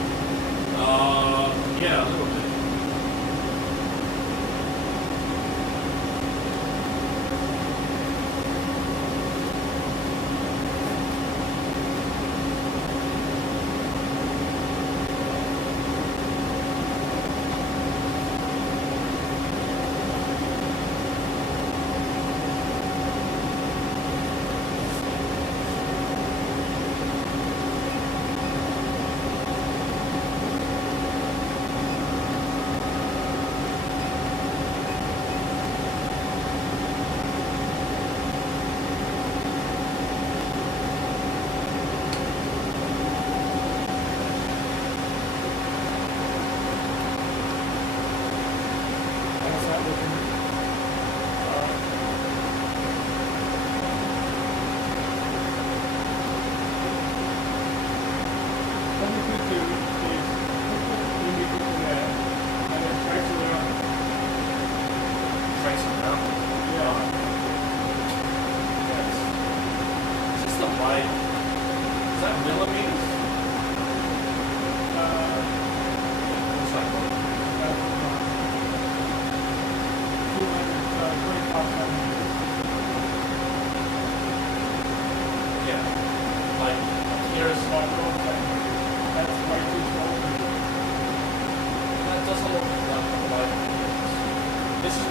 Yeah, a little bit.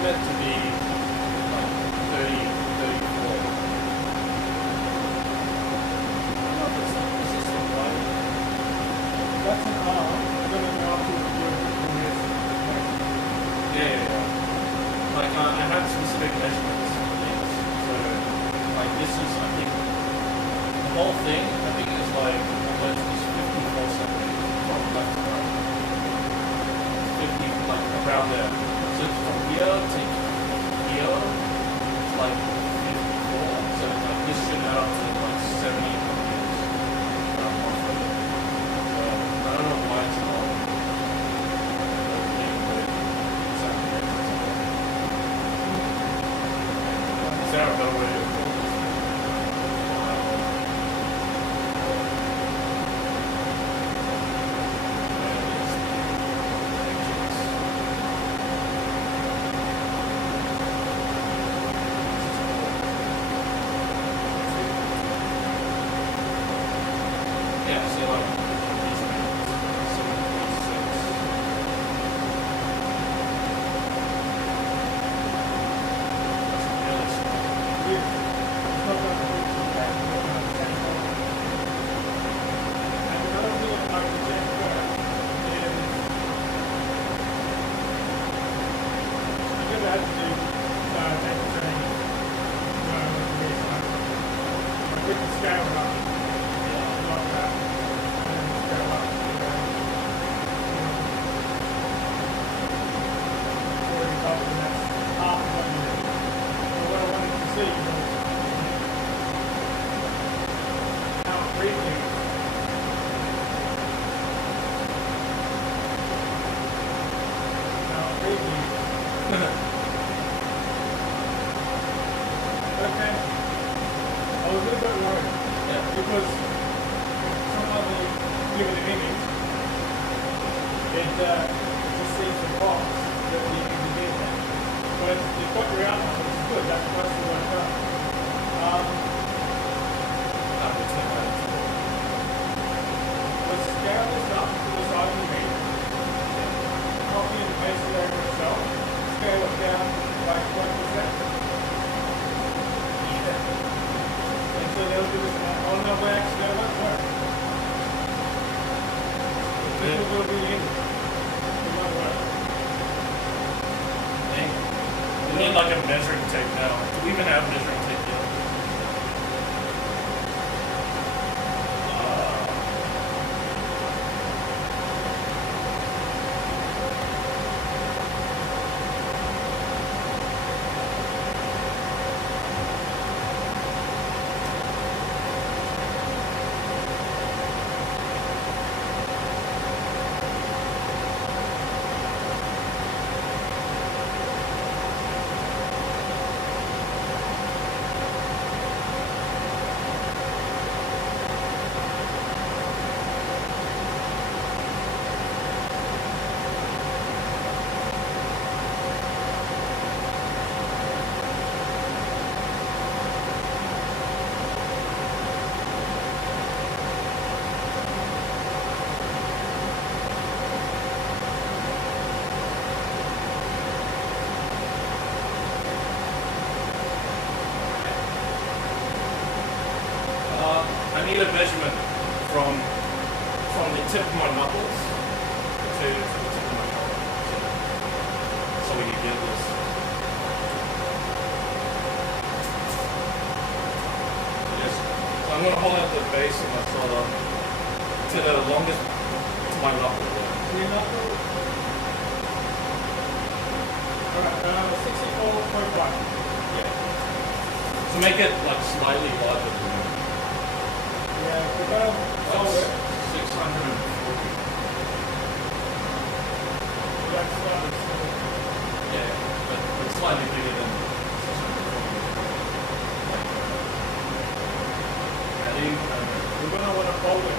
meant to be like 30, 34. Is this the right? That's an R. I don't know how to do this. Yeah. Like I had specific measurements for things. So like this is, I think, the whole thing, I think is like almost is 54 centimeters from left to right. 50, like around there. So from here to here, it's like 54. So like this should add up to like 70 meters. I don't know why it's not. Is there a better way to do this? Yeah, so like these things, 7.6. Okay. I was a little bit worried. Yeah. Because sometimes when you give it an image, it just sees the box that you can get there. But you've got your outline, which is good. That's the work out. Let's scale this up to the size you need. Copy and paste it over itself. Scale it down by 1%. And so they'll do this now. Oh no, by accident, that won't work. This will be in. It won't work. We need like a measuring tape now. Do we even have measuring tape yet? I need a measurement from the tip of my knuckles to the tip of my collar, so we can get this. Yes. So I'm going to hold out the base of my shoulder to the longest to my knuckle. Your knuckle? Alright, 64.1. Yeah. So make it like slightly larger than that. Yeah, we're going to hold it. 640. That's slightly smaller. Yeah, but slightly bigger than 640. Adding, We're going to want to fold it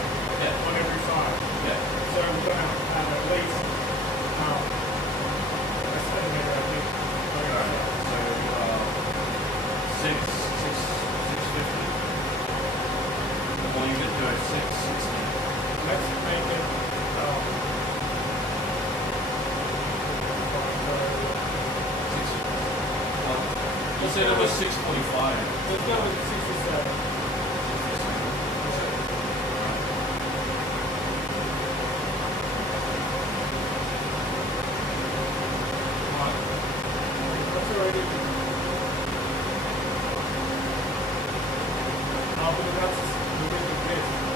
on every side. yeah. So we're going to have at least a centimeter, I think. So 650. Well, you could do it 6. said it was 6:45. Let's go with 67. What's already? But that's the way it is.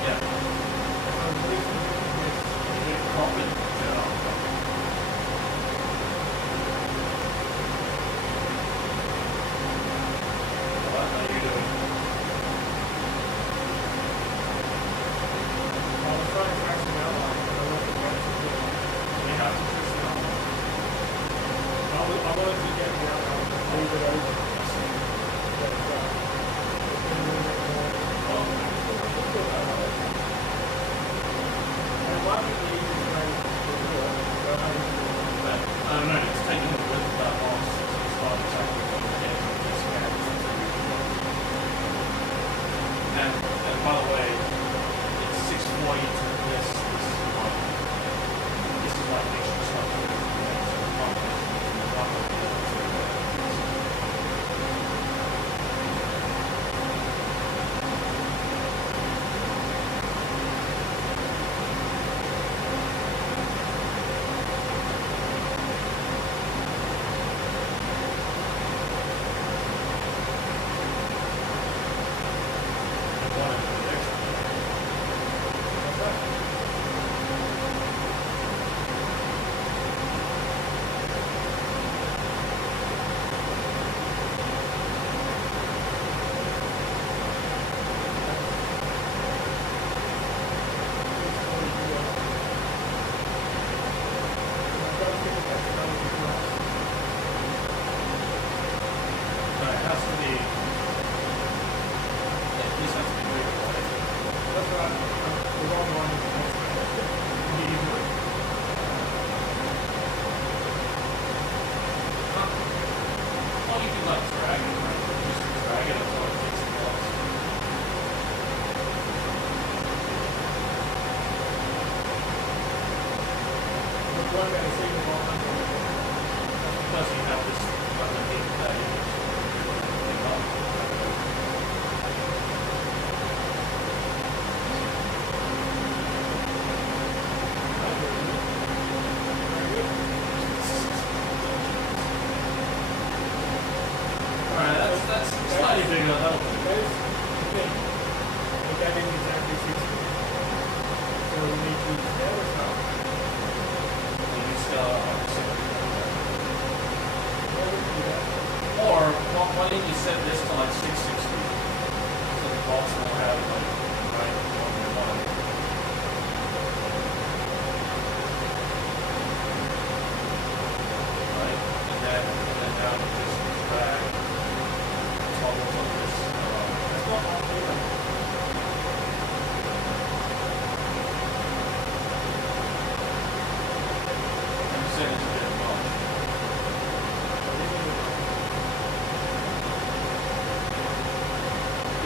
Yeah. Please this. You get coffee. Yeah. What are you doing? I was trying to track some outline, but I wasn't quite sure. We have to choose the outline. I wanted to get the outline, leave it open. But, it's been a little bit more. It might be the easiest way to do it, but But I don't know, it's taking the width of that box. It's not exactly what we get from this scan. And by the way, it's 640 to this. This is like extra stuff.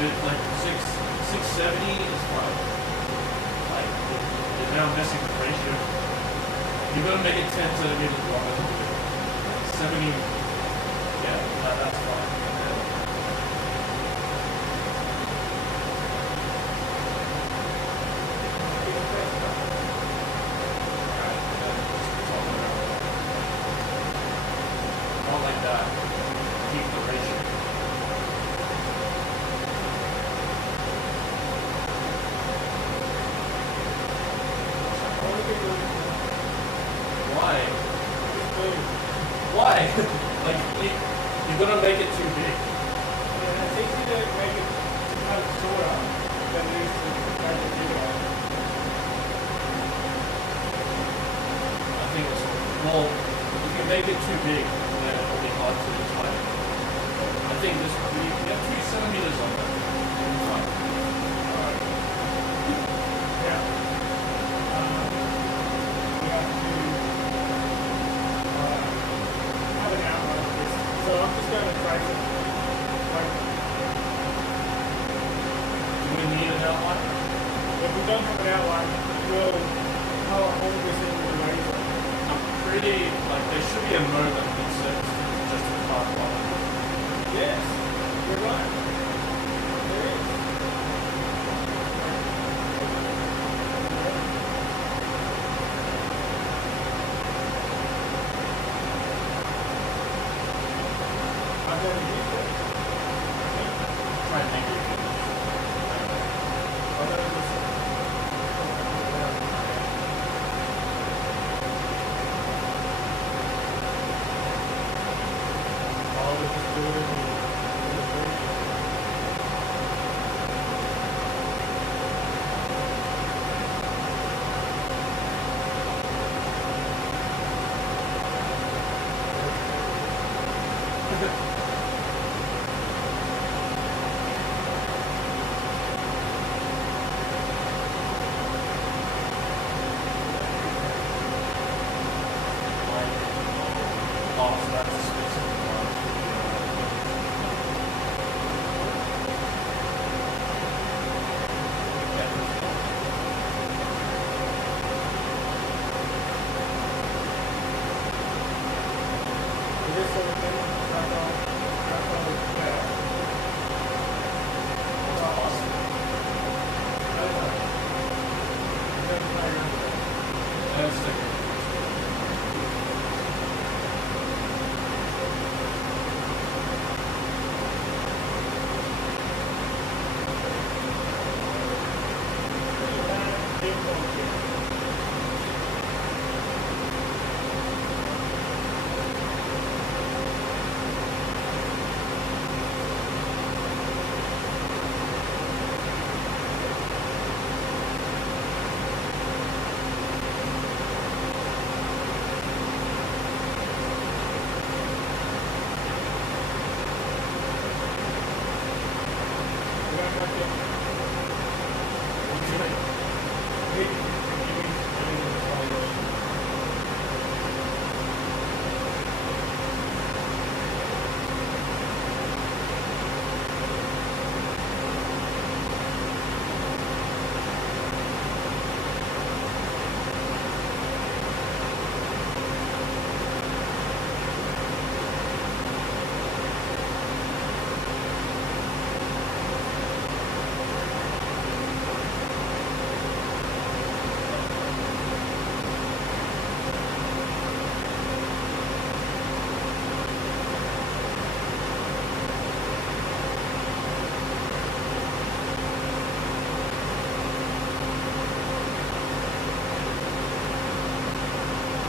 Like 670 is fine. Like you're now messing with ratio. You're gonna make it 10 centimeters longer than 70. Yeah, that's fine. Not like that. Keep the ratio. Why? Why? Like, you're gonna make it too big. Yeah, it's easy to make it kind of shorter than it is to make it bigger. I think it's, well, if you make it too big, then it'll be hard to define. I think this will be, you have 3 centimeters on that. Fine. Alright. Yeah. We have to have an outline of this. So I'm just going to trace it. Like, Do we need an outline? if we don't have an outline, we'll color all this in with a laser. I'm pretty, like, there should be a mode that can set just a part one. Yes, you're right. There is. I've never used it. Try and make it. I've never used it. I'll just do it in the Oh, so that's a specific one. It is sort of thing. That's all it's about. It's awesome. I don't know. I've never played around with it. That's the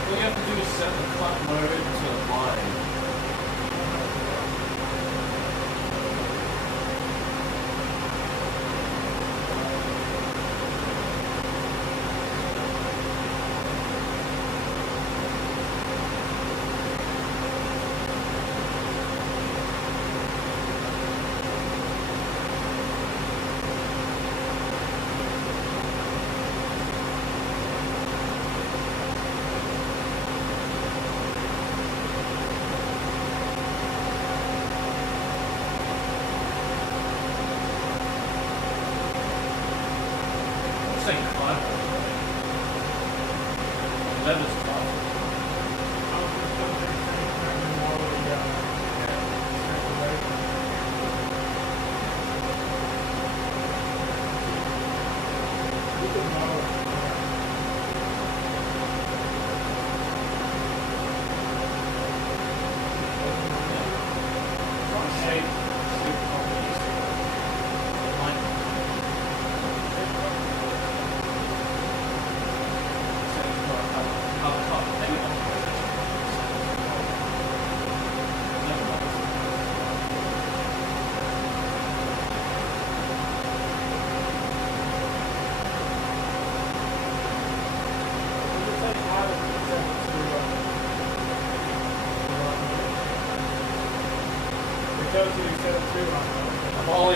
All you have to do is set the cut mode to line. I'm saying cut. Level's tough. Shape, super companies. Like,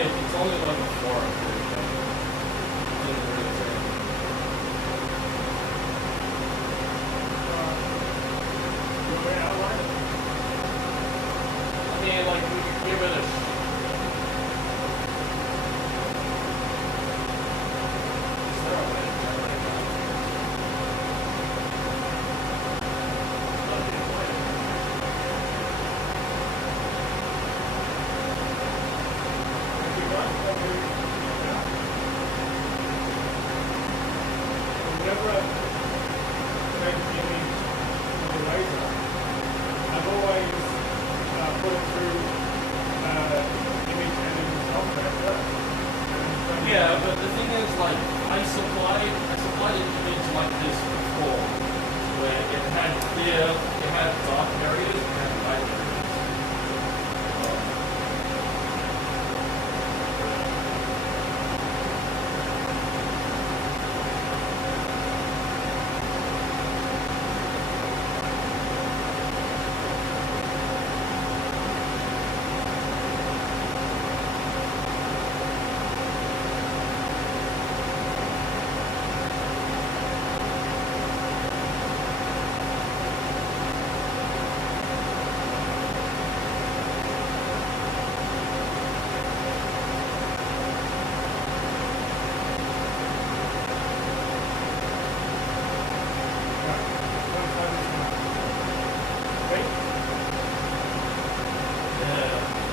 it's only like a 4 or 3. Didn't really say. I mean, like, we could give it a Yeah, it had dark areas and light areas.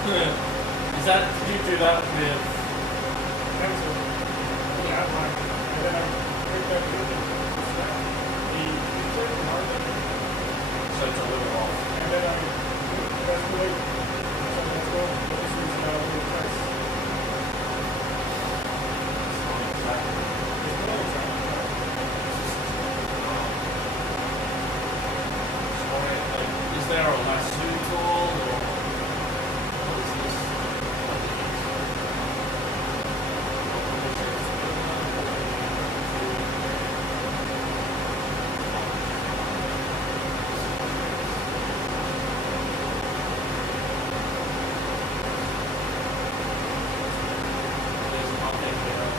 Yeah. Is that, did you do that with... So it's a little off. Is there a lasso tool or what is this? There's nothing there.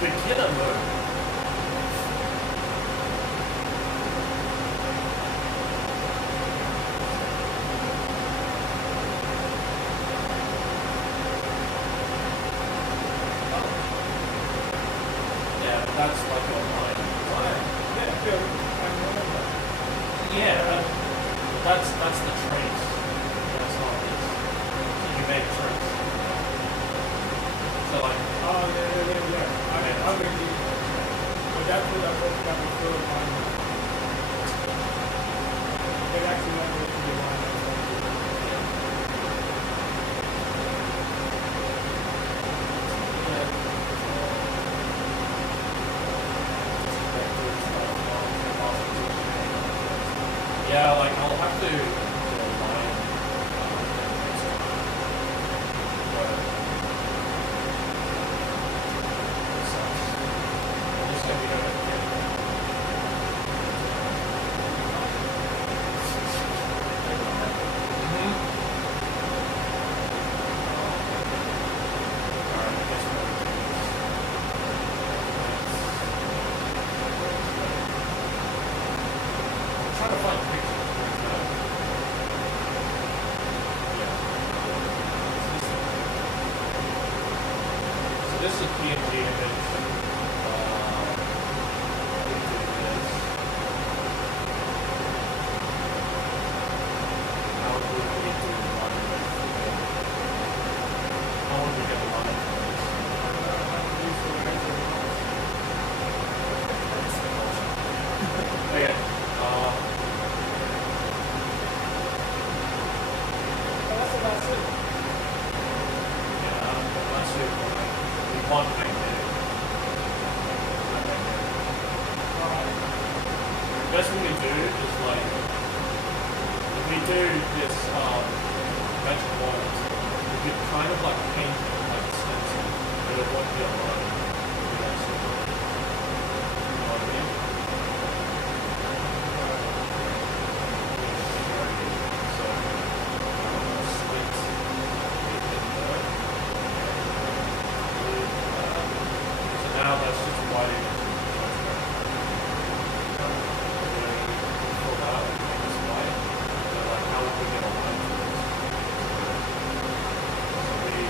Beginner mode. Yeah, but that's like online. Yeah, that's the trace. That's not this. You make trace. So like, yeah, like I'll have to do a line next time. But it sucks. At least we don't have to get Alright, I guess we'll do this. I'm trying to find pictures. So this is a PNG image. We do this. How would we do one with how would we get a line for this? Okay. One magnetic. The best we can do is like, if we do this magic wand, we could kind of like paint like a stencil, but it won't be a line. You know what I mean? So, slits in there. Now that's just white. Pull out and make this white. So like, how would we get a line for this? So the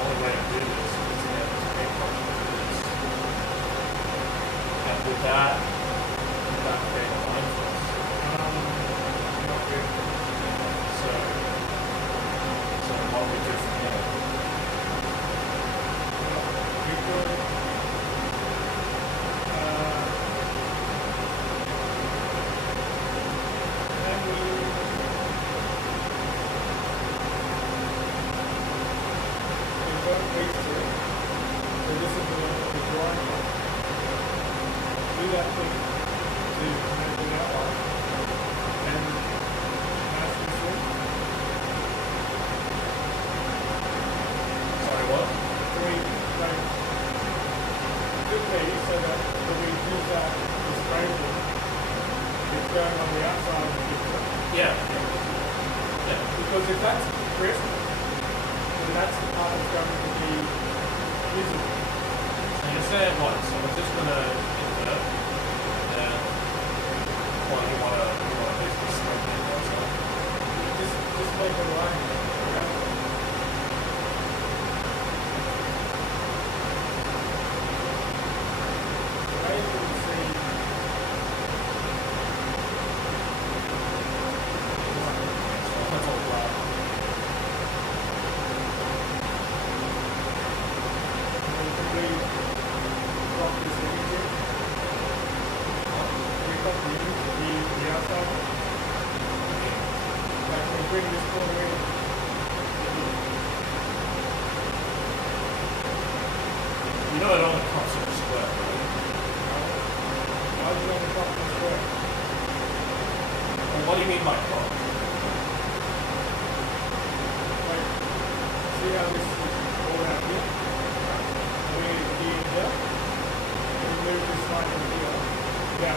only way to do this is to get this paintbrush like this. And with that create a line for us. So what we do from here? that thing to make an outline. And as you see, Sorry, what? three frames could be so that when we use that as framing, it's going on the outside of the picture. Yeah. Yeah. Because if that's crisp, then that's the part that's going to be visible. So you're saying what? So we're just gonna invert, and well, you wanna basically smoke it outside. Just make a line around it. So as you can see, That's all black. we drop this image in. We got the image, the outside. Like we bring this corner in. You know it only comes in a square, right? How do you want to drop this square? Well, what do you mean by crop? Like, see how this is all out here? We need here. We move this line from here. Yeah,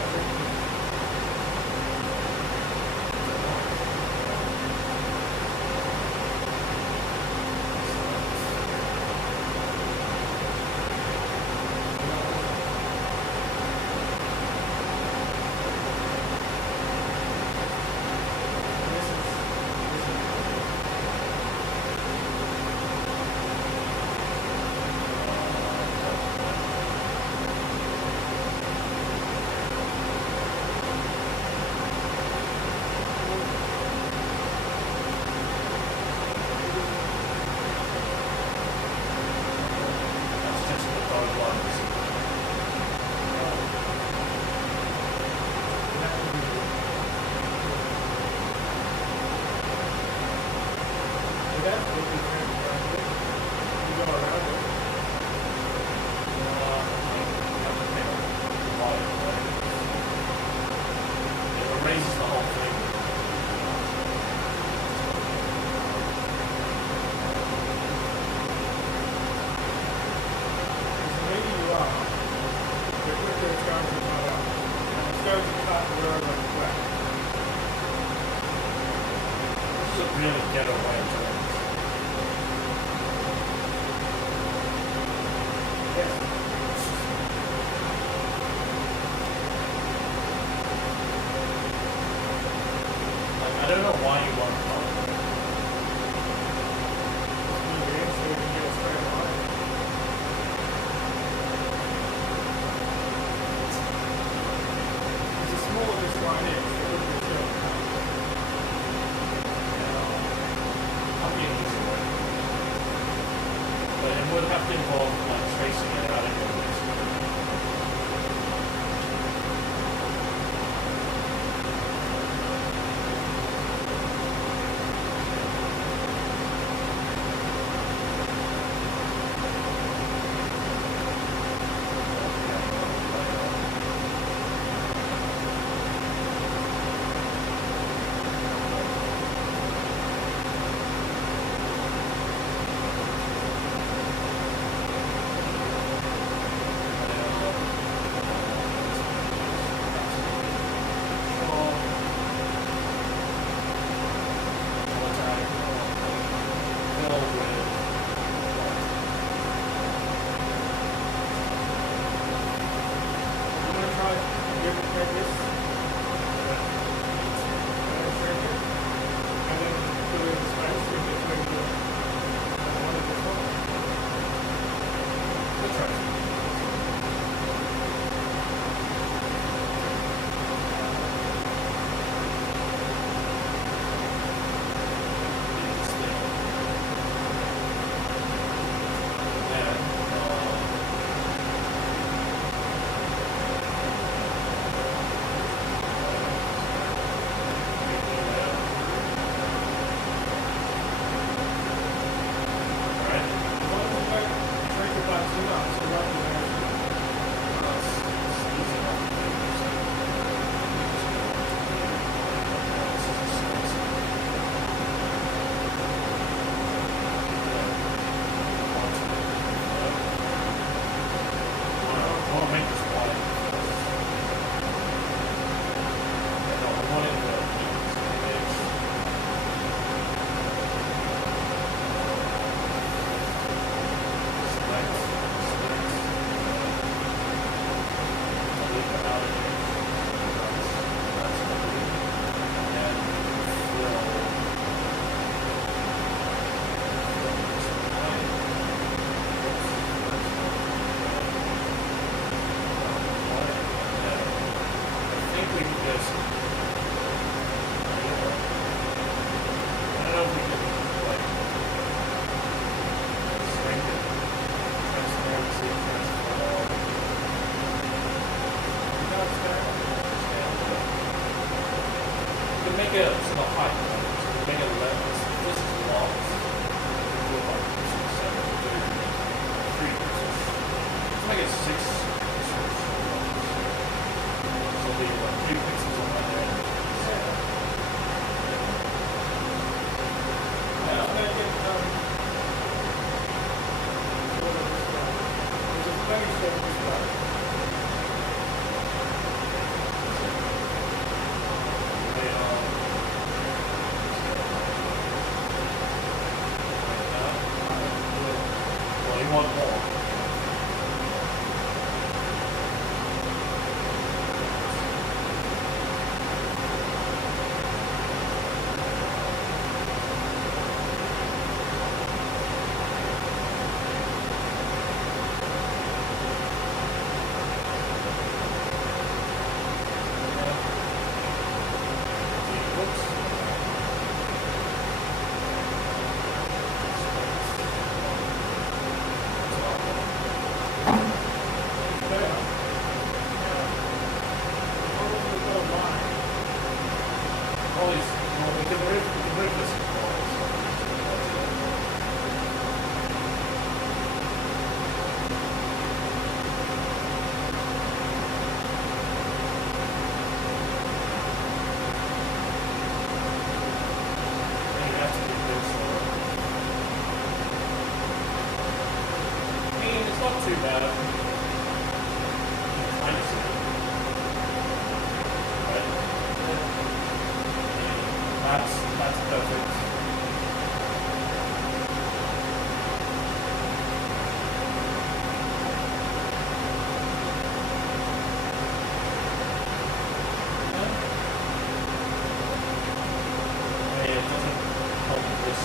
That's just the dotted lines. that's what we can you go around it. It erases the whole thing. The bigger you are, the quicker it's going to cut out. And it's going to cut wherever it's flat. This is a really ghetto way of doing this. Yes. Like, I don't know why you want to color. Move it in so we can get a straight line. The smaller this line is, the quicker it's going to cut. I'll be an easy way. But it would have to involve like tracing it out anyway. I'm going to try to replicate this. And then shrink it. And then fill in the space in between the one and this one. Let's try it. don't know if we can, like, shrink it. Transparency, transform. You know, it's there. You can make it some height, right? So you can make it less. This is long. Do it like 6, 7, 3 pixels. Let's make it 6 pixels. So the 3 pixels on my end. Yeah, I'm gonna get there's a funny stuff in this guy. Well, you want more. Not too bad. Kind of see. Right? That's perfect. Yeah, it doesn't help this.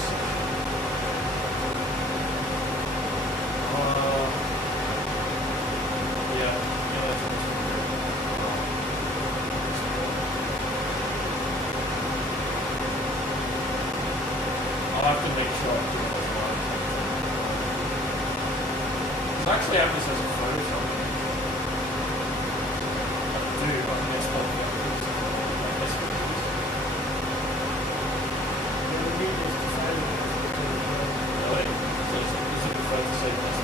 I'll have to make sure I'm doing this one. I actually have this as a photo something. I do, I can export photos. Like this one. Really? So is it preferred to say this?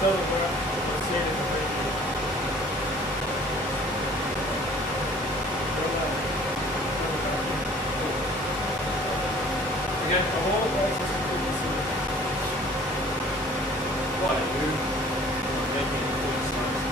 Doesn't work. Let's see it in the video. Again, Of all the guys, this is pretty easy. what I do, I'm making good slides.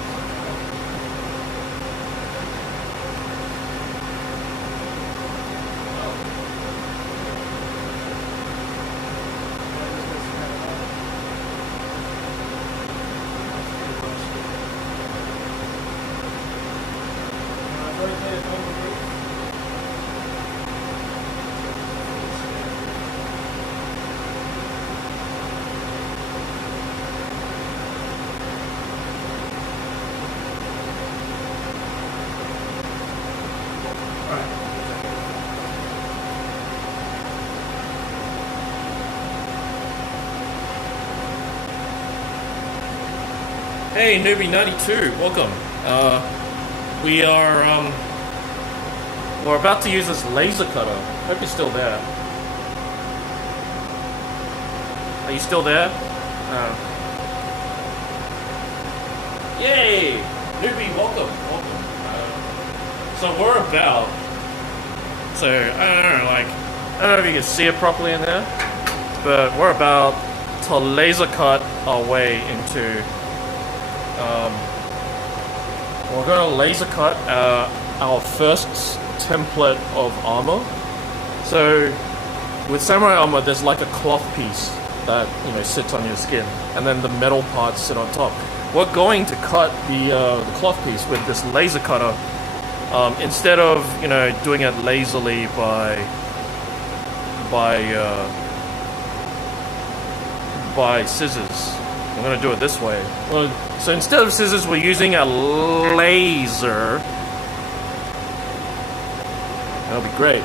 Hey, Newbie92, welcome. We're about to use this laser cutter. Hope you're still there. Are you still there? Yay! Newbie, welcome. So we're about. So I don't know, I don't know if you can see it properly in there, but we're about to laser cut our way into. We're gonna laser cut our first template of armor. So with samurai armor, there's like a cloth piece that sits on your skin, and then the metal parts sit on top. We're going to cut the cloth piece with this laser cutter instead of doing it lazily by scissors. I'm gonna do it this way. Well, so instead of scissors, we're using a laser. That'll be great.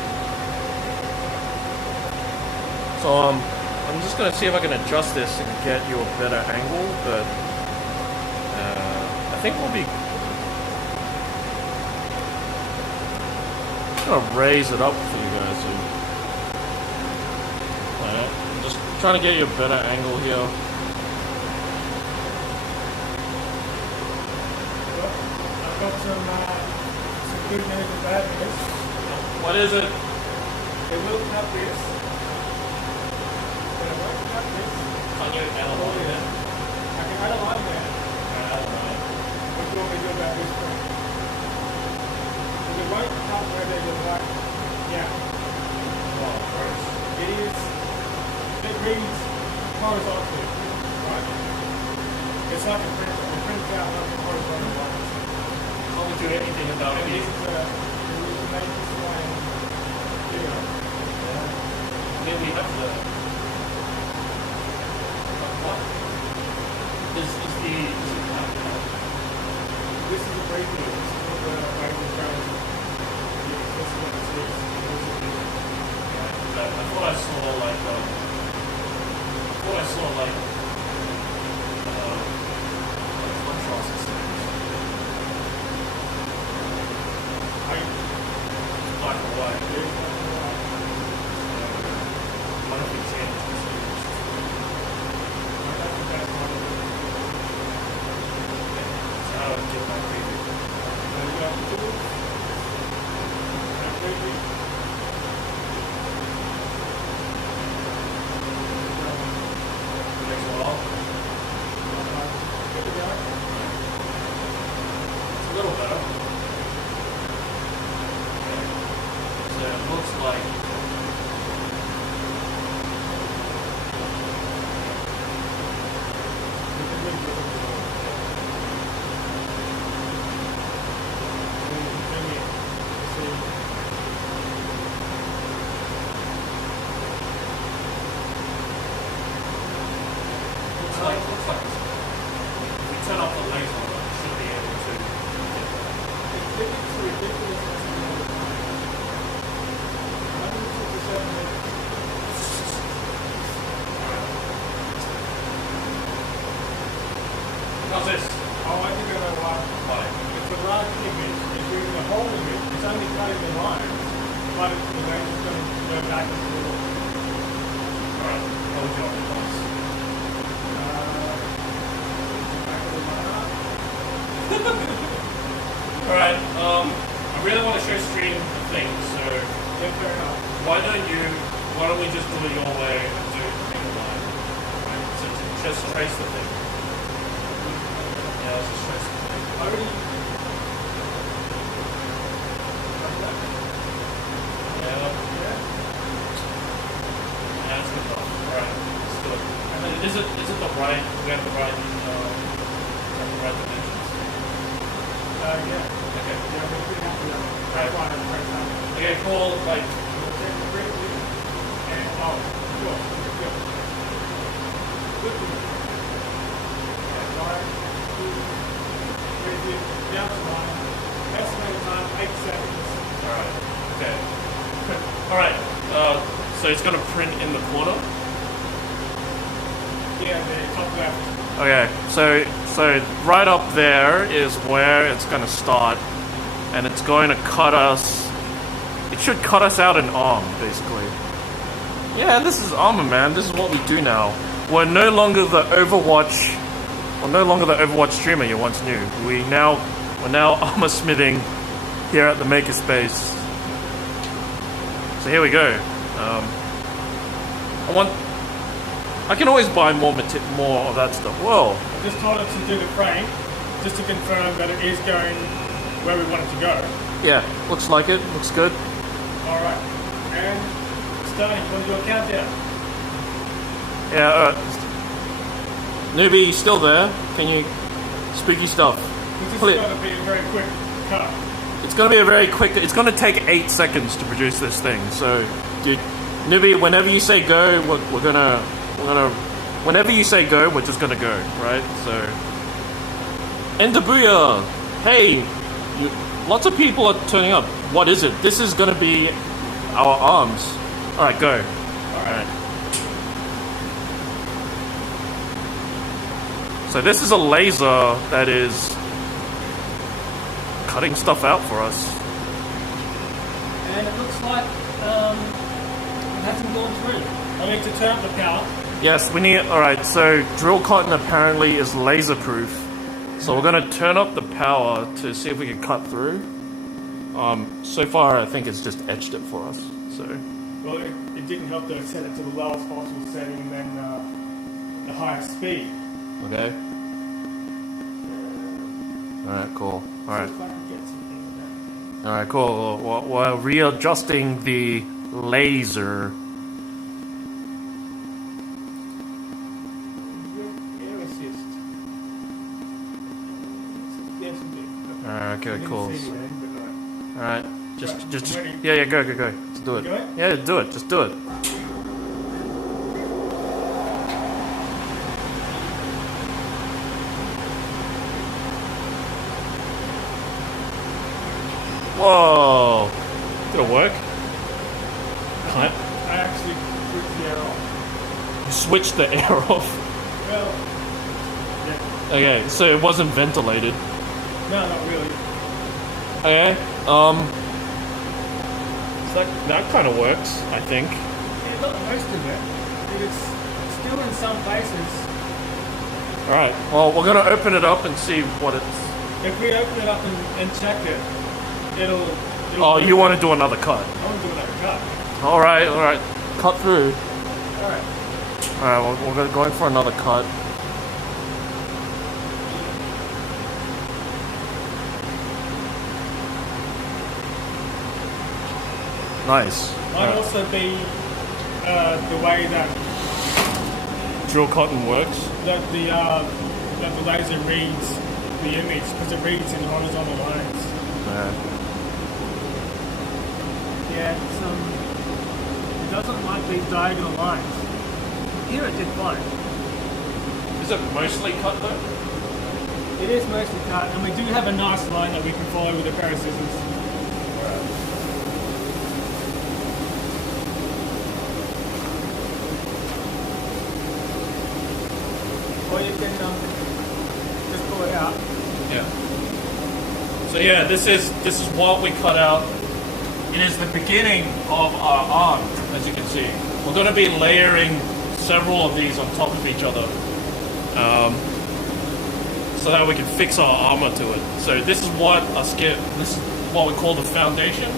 So I'm just gonna see if I can adjust this and get you a better angle, but I think we'll be. I'm gonna raise it up for you guys. So, I'm just trying to get you a better angle here. I've got some good news and bad news. What is it? It will cut this. But it won't cut this. Can you add a line there? I can add a line there. Add a line. What do you want me to do about this thing? It won't cut where there's a black gap. Oh, gross. It reads horizontally, right? It's like a print. It prints out like a horizontal line. Can't do anything about And it. this is we make this line bigger. Then we have the. What? Is it This is a preview. This is what the Bible shows. This is what this is. I thought I saw like contrast settings. Black and white. One of these ends is so how do I get my preview? Takes a while. It's a little better. So it looks like looks like if we turn off the laser, we should be able to How's this? Oh, I think I know why. Why? It's a large image. It's reading the whole image. It's only cutting the line, but it's just going to go back and forth. Alright, what would you like to ask? Back of the line. Alright, I really want to show stream the thing, so Yeah, fair enough. why don't we just do it your way and do it in the line? Right? So just trace the thing. Yeah, let's just trace the thing. I already. Yeah, Yeah. that's good enough. Alright, let's do it. And then is it the right, we have the right dimensions? Yeah. Okay. Yeah, we're pretty happy with that. Right one and right now. Okay, cool, like, We'll take the preview and sure. Good to me. Yeah, line, two, preview, down to line. Estimated time 8 seconds. alright, okay. Alright, so it's gonna print in the corner? Yeah, the top left. Okay, so right up there is where it's going to start, and it's going to cut us. It should cut us out an arm, basically. Yeah, this is armor, man. This is what we do now. We're no longer the Overwatch. We're no longer the Overwatch streamer you once knew. We're now armor smithing here at the makerspace. So here we go. I can always buy more of that stuff. Whoa. I just told it to do the frame, just to confirm that it is going where we want it to go. Yeah, looks like it. Looks good. Alright. And starting, you want to do a countdown? Yeah, Newbie, you still there? Can you... Spooky stuff. This is Please. going to be a very quick cut. It's going to be a very quick... It's going to take 8 seconds to produce this thing. So, dude, Newbie, whenever you say go, we're gonna whenever you say go, we're just gonna go, right? So, Endabuya, hey, lots of people are turning up. What is it? This is gonna be our arms. All right, go. All right. So this is a laser that is cutting stuff out for us. And it looks like it hasn't gone through. I need to turn up the power. Yes, we need. All right. So drill cotton apparently is laser proof. So we're gonna turn up the power to see if we can cut through. So far, I think it's just etched it for us. So. Well, it didn't help that it set it to the lowest possible setting and then the highest speed. Okay. All right. Cool. All right. See if I can get something with that. All right. Cool. We're readjusting the laser. Air assist. Yes, indeed. All right. Okay. Cool. All right. Just. I'm ready. Yeah. Go. Just do it. You go? Yeah. Do it. Just do it. Whoa! Did it work? I actually switched the air off. You switched the air off. Well, yeah. Okay, so it wasn't ventilated. No, not really. Okay. So that kind of works, I think. Yeah, not most of it. But it's still in some places. All right. Well, we're gonna open it up and see what it's. If we open it up and check it, it'll Oh, you want to do another cut? I want to do another cut. All right. Cut through. Alright. All right. Well, we're going for another cut. Nice. Might also be the way that Drill cotton works. that the laser reads the image because it reads in horizontal lines. Yeah, it doesn't like these diagonal lines. Here it did fine. Is it mostly cut though? It is mostly cut, and we do have a nice line that we can follow with a pair of scissors. Or you can just pull it out. Yeah. So yeah, this is what we cut out. It is the beginning of our arm, as you can see. We're going to be layering several of these on top of each other, so that we can fix our armor to it. So this is what this is what we call the foundation.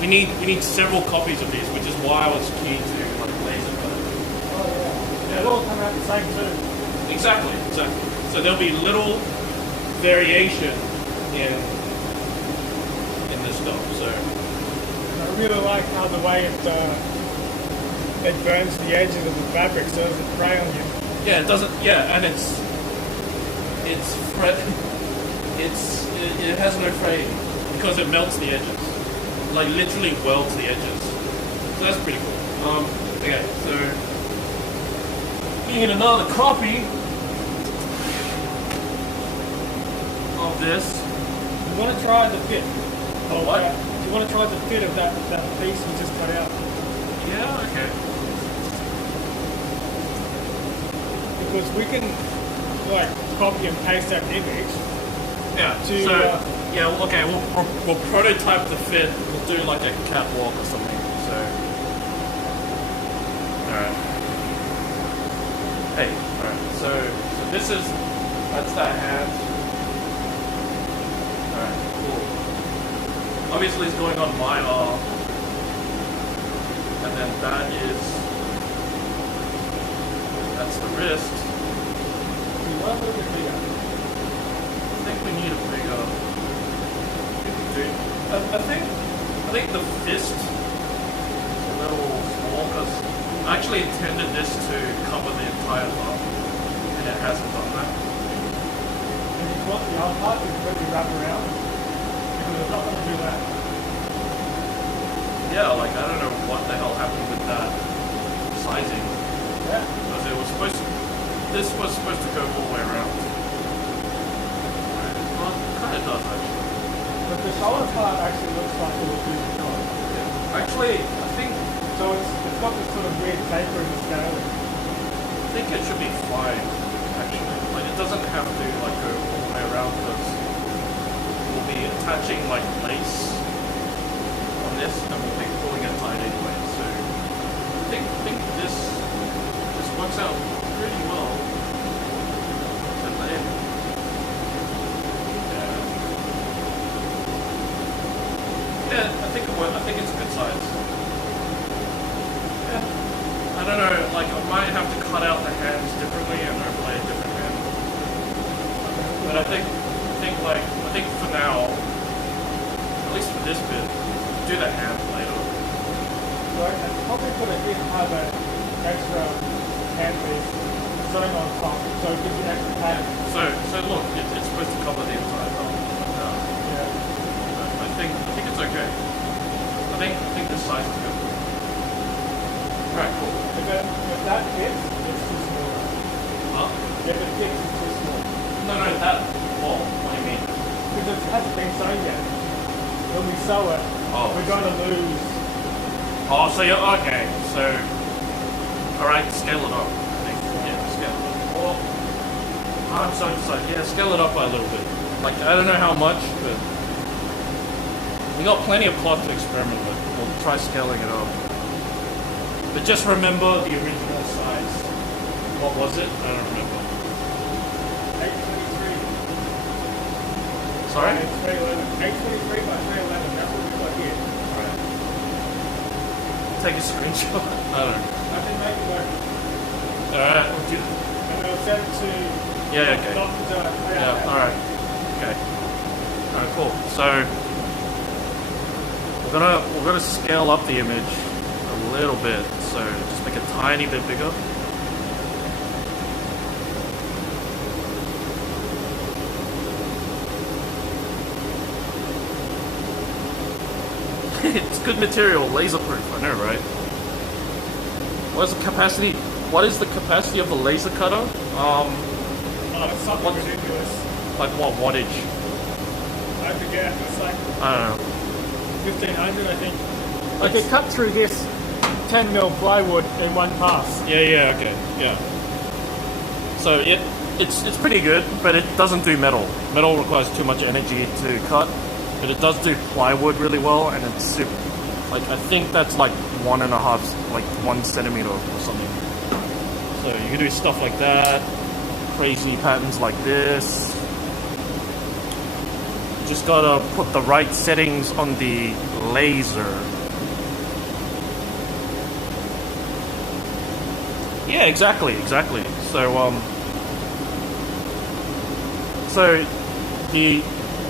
We need several copies of these, which is why I was keen to like laser cut it. Oh yeah. They all come out the same too. Exactly. So there'll be little variation in this stuff. So I really like how the way it burns the edges of the fabric so it doesn't fray on you. yeah, it doesn't. Yeah, and it has no fraying because it melts the edges, like literally welds the edges. So that's pretty cool. Okay, so you get another copy of this. You want to try the fit. Oh, what? You want to try the fit of that piece we just cut out. Yeah. Okay. Because we can like copy and paste that image. Yeah. To, So yeah. Okay. We'll prototype the fit. We'll do like a catwalk or something. So. All right. Hey. All right. So that's that hand. Alright, cool. Obviously it's going on my arm. And then that's the wrist. We want a little bit bigger. I think we need a bigger. I think the fist is a little small because I actually intended this to cover the entire arm. And it hasn't done that. And if you want the other part, you can really wrap around. Because it's not going to do that. Yeah, like I don't know what the hell happened with that sizing. That's Yeah. Because it was supposed to, this was supposed to go all the way around. Right. Well, it kind of does actually. But the solid part actually looks like it would do the job. Yeah. Actually, I think It's got this sort of weird taper in the scaling. it should be flying. Actually, like it doesn't have to like go all the way around because we'll be attaching like lace on this, and we'll be pulling it tight anyway. So I think this works out pretty well. At the end. Yeah, I think it works. I think it's a good size. Yeah. I don't know, like I might have to cut out the hands differently and overlay a different hand. But I think for now, at least for this bit, do the hand later. So I probably could have have an extra hand piece sitting on top, so it gives you extra pad. So look, it's supposed to cover the entire top. Yeah. I think it's okay. I think this size is good. Alright, cool. If that fits, it's too small. Huh? If it fits, it's too small. No, that wall. What do you mean? Because it hasn't been sewn yet. When we sew it, we're going to lose. Oh, so you're okay. So, alright, scale it up. I think. Yeah, scale it up. Or, I'm so excited. Yeah, scale it up by a little bit. Like, I don't know how much, but we got plenty of cloth to experiment with. We'll try scaling it up. But just remember the original size. What was it? I don't remember. 823. Sorry? 823 by 311. That's what we've got here. Alright. Take a screenshot. I don't know. I can make it work. Alright. And we'll send it to Yeah, okay. Dr. Yeah, alright. Okay. Alright, cool. So we're gonna scale up the image a little bit, so just make it a tiny bit bigger. It's good material, laser proof, I know, right? What is the capacity of the laser cutter? It's something ridiculous. Like what wattage? I forget. It's like I don't know. 1500, I think. Like it cut through this 10 mil plywood in one pass. Yeah, okay, yeah. So it's pretty good, but it doesn't do metal. Metal requires too much energy to cut, but it does do plywood really well, and it's super. Like I think that's like 1 centimeter or something. So you can do stuff like that, crazy patterns like this. You just gotta put the right settings on the laser. Yeah, exactly. So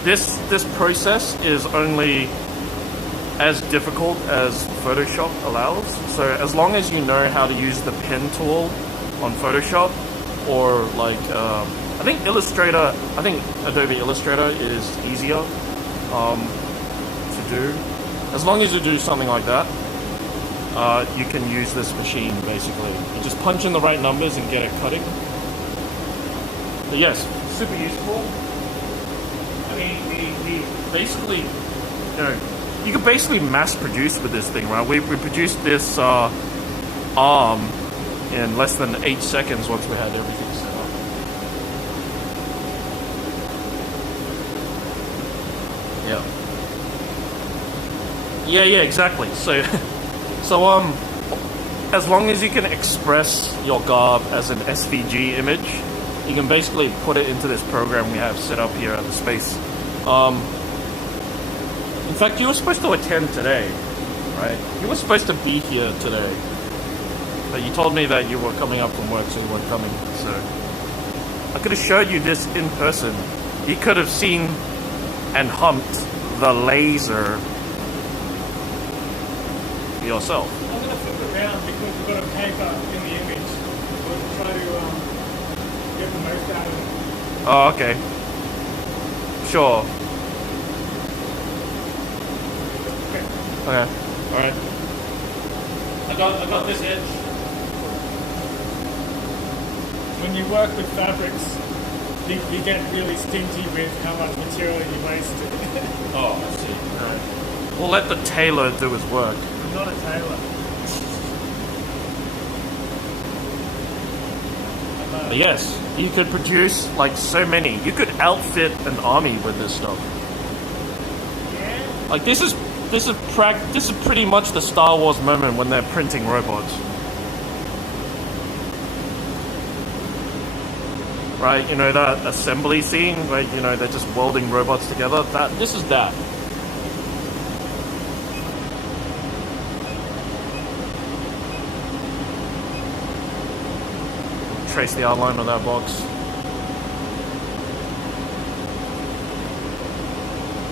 this process is only as difficult as Photoshop allows. So as long as you know how to use the pen tool on Photoshop, or like I think Adobe Illustrator is easier to do. As long as you do something like that, you can use this machine basically. You just punch in the right numbers and get it cutting. But yes, super useful. I mean, we basically, you can basically mass produce with this thing, right? We produced this arm in less than 8 seconds once we had everything set up. Yeah, exactly. So as long as you can express your garb as an SVG image, you can basically put it into this program we have set up here at the space. In fact, you were supposed to attend today, right? You were supposed to be here today, but you told me that you were coming up from work, so you weren't coming. So I could have showed you this in person. You could have seen and humped the laser yourself. I'm going to flip it around because we've got a paper in the image. We'll try to get the most out of it. Oh, okay. Sure. Okay. Alright. I got this edge. when you work with fabrics, you get really stingy with how much material you waste. Oh, I see. Right. We'll let the tailor do his work. I'm not a tailor. But yes, you could produce like so many. You could outfit an army with this stuff. Yeah. Like this is pretty much the Star Wars moment when they're printing robots. Right, you know that assembly scene where, you know, they're just welding robots together? This is that. Trace the outline of that box.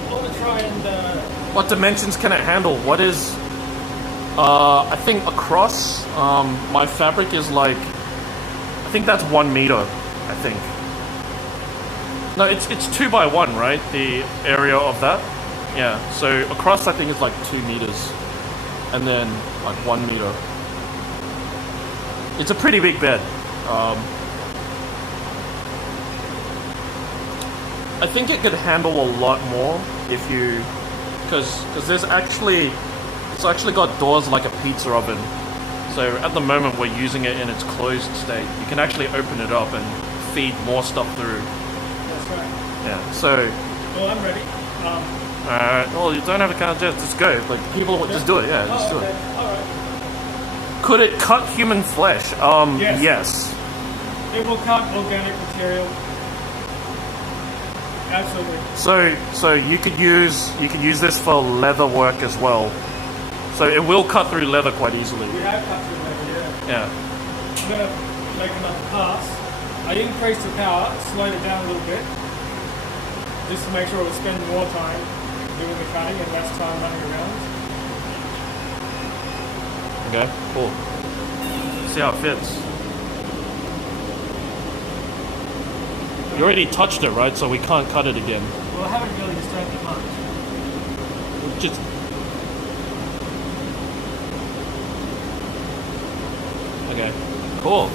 I want to try and... What dimensions can it handle? What is... I think across, my fabric is like... I think that's 1 meter. I think. No, it's 2 by 1, right? The area of that. Yeah. So across, I think it's like 2 meters, and then like 1 meter. It's a pretty big bed. I think it could handle a lot more if you, because it's actually got doors like a pizza oven. So at the moment we're using it in its closed state. You can actually open it up and feed more stuff through. That's right. Yeah, so... Well, I'm ready. well, you don't have to kind of just go. Like, people would just do it, yeah, just do it. Alright. Could it cut human flesh? Yes. It will cut organic material. Absolutely. So you could use this for leather work as well. So it will cut through leather quite easily. We have cut through leather, yeah. Yeah. I'm going to make another pass. I increased the power, slowed it down a little bit, just to make sure we spend more time doing the cutting and less time running around. Okay, cool. See how it fits. You already touched it, right? So we can't cut it again. Well, I haven't really disturbed it much. Just... Okay, cool.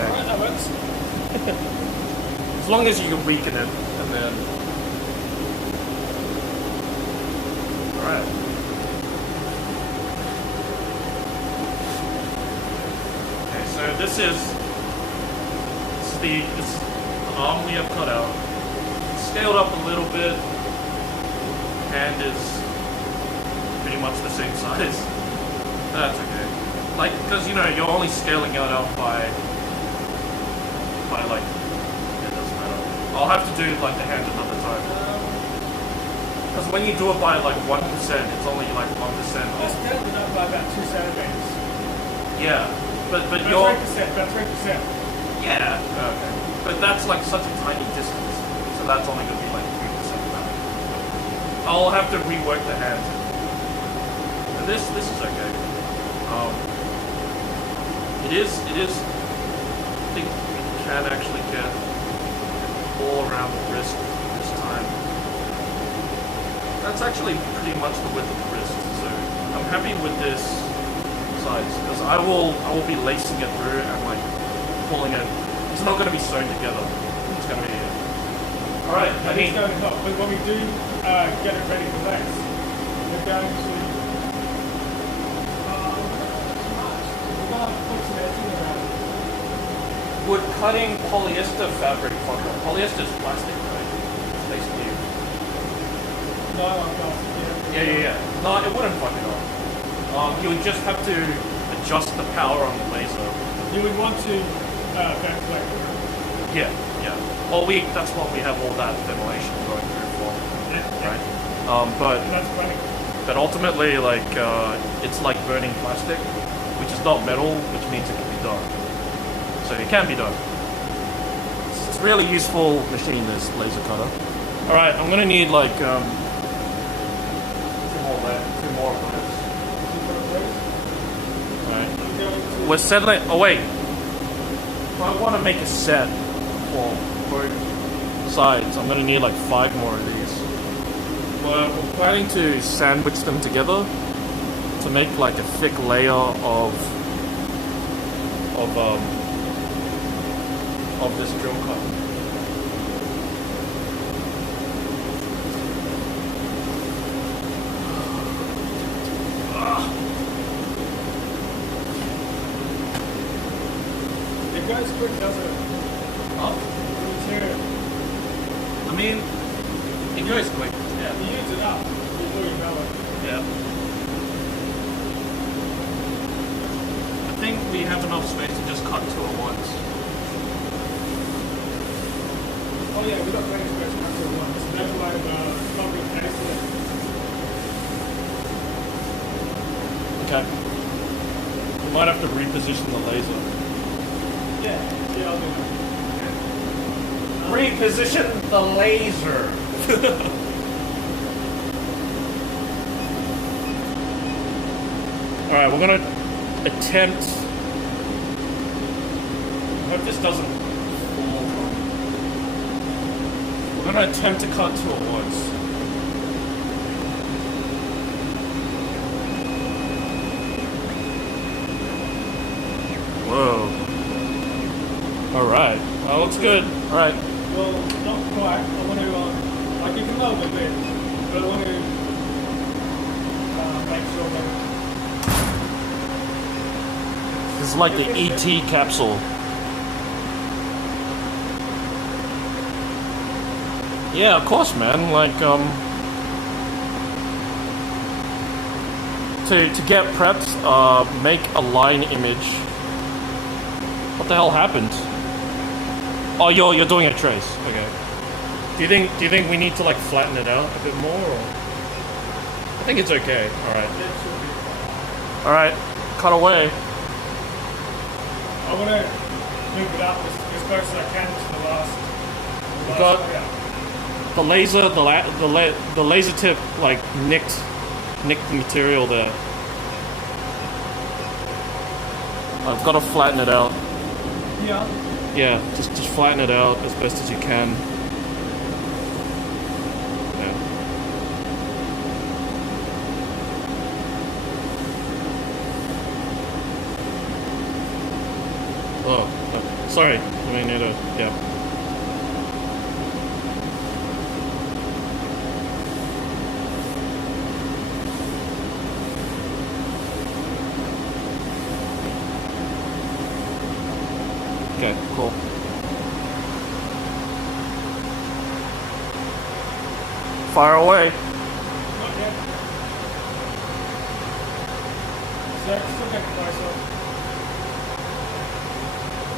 Alright, that works. As long as you can weaken it, and then... Alright. Okay, so this is the arm we have cut out. Scaled up a little bit. Hand is pretty much the same size. That's okay. Like, because, you know, you're only scaling it out by like, it doesn't matter. I'll have to do like the hand another time. Because when you do it by like 1%, it's only like 1%. I scaled it up by about 2 centimeters. Yeah, but About you're... 3%, about 3%. Yeah, okay. But that's like such a tiny distance, so that's only going to be like 3% of that. I'll have to rework the hand. But this is okay. It is. I think we can actually get all around the wrist this time. That's actually pretty much the width of the wrist, so I'm happy with this size because I will be lacing it through and like pulling it. It's not going to be sewn together. It's going to be. All right. I mean, but when we do get it ready for lace, we're going to. Would cutting polyester fabric fuck up? Polyester is plastic, right? It's basically. Nylon plastic, Yeah. No, it wouldn't fuck it up. You would just have to adjust the power on the laser. You would want to ventilate. Yeah. Well, that's what we have all that ventilation going through for, Yeah. right? But And that's funny. But ultimately, like, it's like burning plastic, which is not metal, which means it can be done. So it can be done. It's a really useful machine, this laser cutter. Alright, I'm gonna need like, two more of those. Alright. We're settling, oh wait. If I want to make a set for both sides, I'm gonna need like 5 more of these. We're planning to sandwich them together. to make like a thick layer of this drill cut. It goes quick, doesn't it? Huh? I mean, it goes quick. Yeah. You use it up before you know it. Yeah. I think we have enough space to just cut two at once. Oh yeah, we got plenty of space to cut to one. There's no way of copy and paste it. Okay. We might have to reposition the laser. Yeah, I'll do that. Reposition the laser. All right, we're gonna attempt. I hope this doesn't fall. We're gonna attempt to cut two at once. Whoa. All right. That looks good. All right. Well, not quite. I want to, like you can load a bit, but I want to make sure that This is like the ET capsule. Yeah, of course, man. Like, to get prepped, make a line image. What the hell happened? Oh, you're doing a trace. Okay. Do you think we need to like flatten it out a bit more, or? I think it's okay. All right. All right. Cut away. I want to move it up as close as I can to the last. We got the laser, the laser tip like nicked the material there. I've got to flatten it out. Yeah. Yeah, just flatten it out as best as you can. Yeah. Oh, sorry. I mean, yeah. Okay, cool. Fire away. Okay. Still get closer.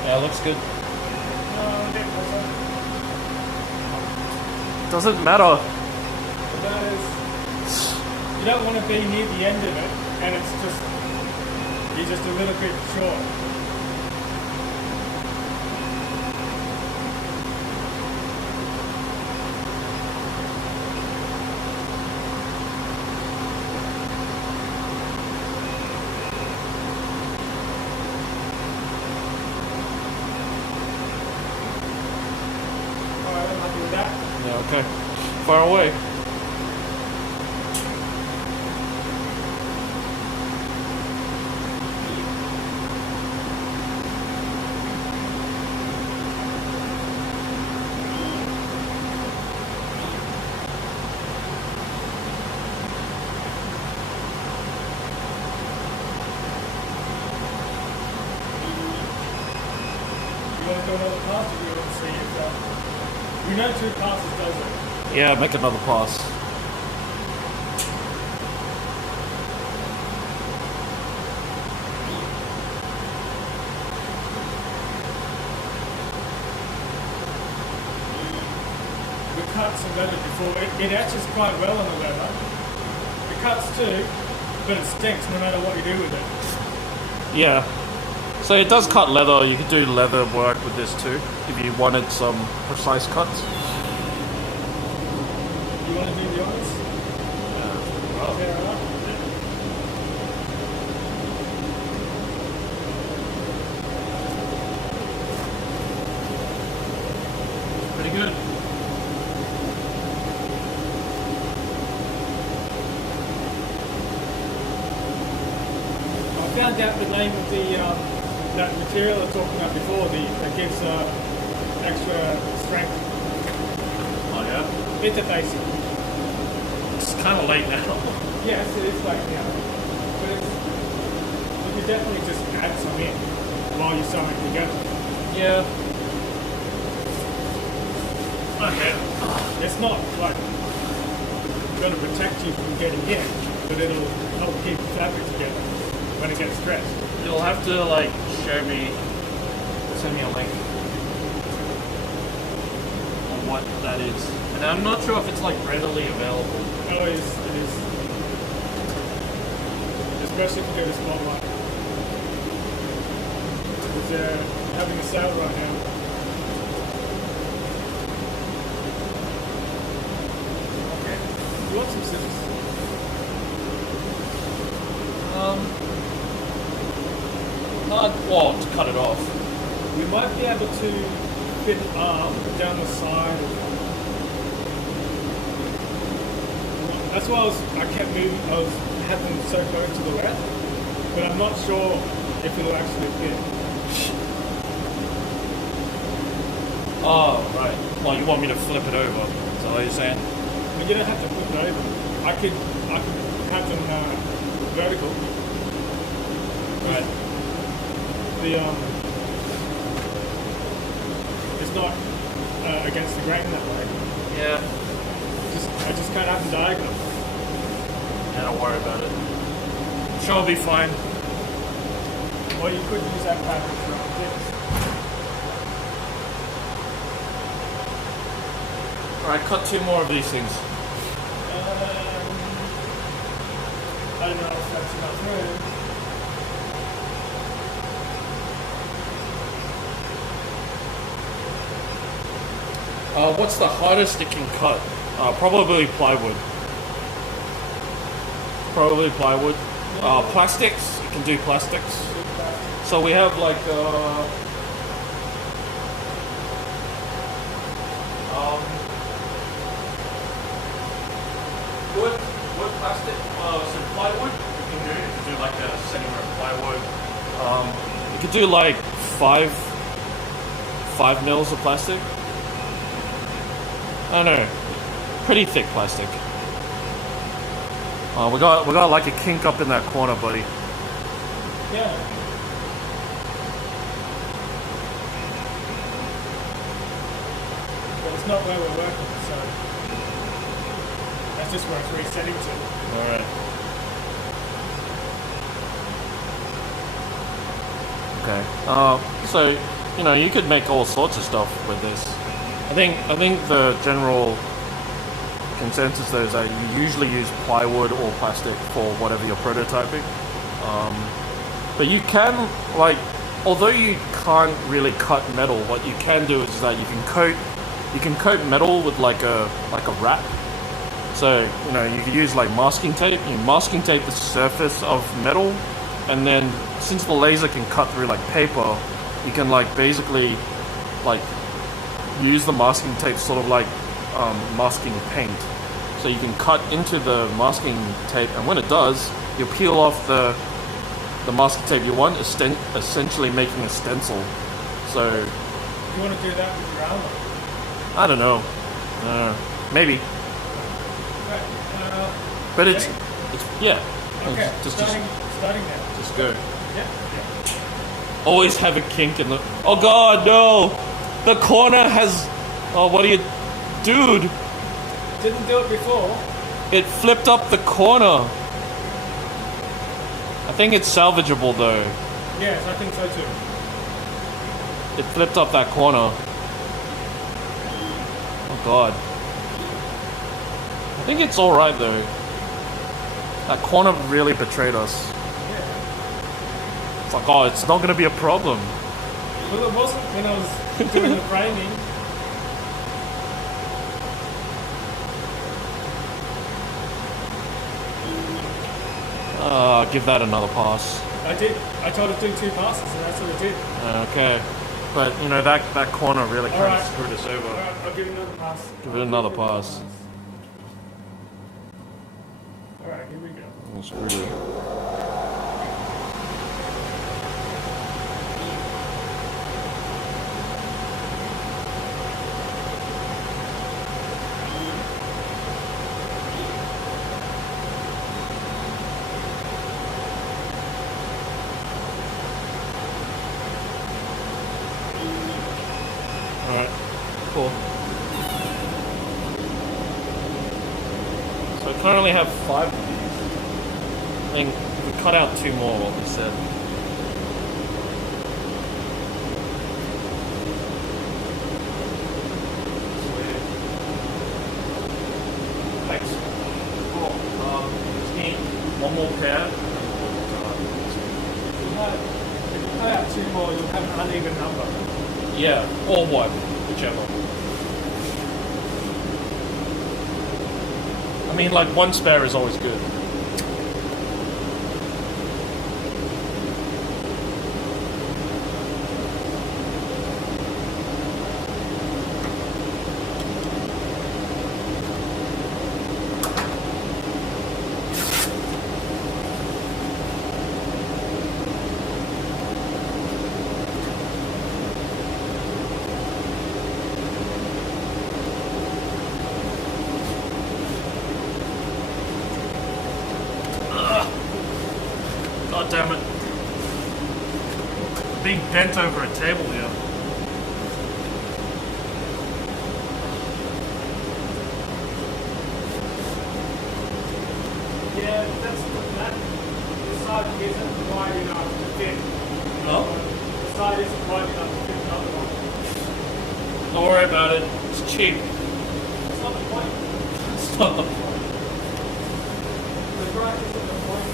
Yeah, looks good. No, get closer. Doesn't matter. But that is, you don't want to be near the end of it, and you're just a little bit short. Yeah, okay. Fire away. You want to do another pass, or do you want to see if you know 2 passes does it? Yeah, make another pass. We cut some leather before. It etches quite well on the leather. It cuts too, but it stinks no matter what you do with it. Yeah. So it does cut leather. You could do leather work with this too, if you wanted some precise cuts. You want to do the honors? Well, Fair enough. pretty good. found out the name of the that material I was talking about before, that gives extra strength. Oh yeah? Interfacing. It's kind of late now. Yes, it is like now. But you could definitely just add some in while you're sewing it together. Yeah. Okay. It's not like going to protect you from getting in, but it'll help keep the fabric together when it gets stretched. You'll have to like show me, send me a link on what that is. And I'm not sure if it's like readily available. Oh, it is. Especially if you go to Spotlight. Because they're having a sale right now. Okay. You want some scissors? Well, to cut it off. We might be able to fit an arm down the side. That's why I kept moving. I had them so close to the left, but I'm not sure if it'll actually fit. Oh, right. Well, you want me to flip it over? Is that what you're saying? But you don't have to flip it over. I could have them vertical. Right. It's not against the grain that way. Yeah. I just can't have them diagonal. Yeah, don't worry about it. I'm sure it'll be fine. Or you could use that fabric for this. Alright, cut 2 more of these things. I don't know if that's enough room. What's the hardest it can cut? Probably plywood. Probably plywood. Plastics, you can do plastics. So we have like wood plastic. So plywood you can do. You can do like a centimeter plywood. You could do like 5 mils of plastic. I don't know. Pretty thick plastic. We got like a kink up in that corner, buddy. Yeah. But it's not where we're working, so that's just where it's resetting to. Alright. Okay. So, you know, you could make all sorts of stuff with this. I think the general consensus though is that you usually use plywood or plastic for whatever you're prototyping. But you can, like, although you can't really cut metal, what you can do is that you can coat metal with like a wrap. So, you know, you could use like masking tape. You masking tape the surface of metal, and then since the laser can cut through like paper, you can like basically like use the masking tape sort of like masking paint. So you can cut into the masking tape, and when it does, you peel off the masking tape you want, essentially making a stencil. So You want to do that with your armor? I don't know. Maybe. Okay. But it's yeah. Okay. Just Starting now. just go. Yeah. Always have a kink in the. Oh God, no! The corner has. Oh, what are you, dude? Didn't do it before. It flipped up the corner. I think it's salvageable though. Yes, I think so too. It flipped up that corner. Oh God. I think it's all right though. That corner really betrayed us. Yeah. It's like, oh, it's not gonna be a problem. Well, it wasn't when I was doing the framing. Give that another pass. I did. I tried to do 2 passes, and that's what I did. Okay. But, you know, that corner really kind Alright. of screwed us over. Alright, I'll give it another pass. Give it another pass. Alright, here we go. Oh, screw it. can only have 5 of these. I think we cut out 2 more, what we said. Thanks. Cool. Just need 1 more pair. If you cut out 2 more, you'll have an uneven number. Yeah, or 1, whichever. I mean, like, 1 spare is always good. God damn it. Being bent over a table here. Yeah, that the side isn't wide enough to fit. Oh? The side isn't wide enough to fit another one. Don't worry about it. It's cheap. It's not the point. It's not the point. The right isn't the point.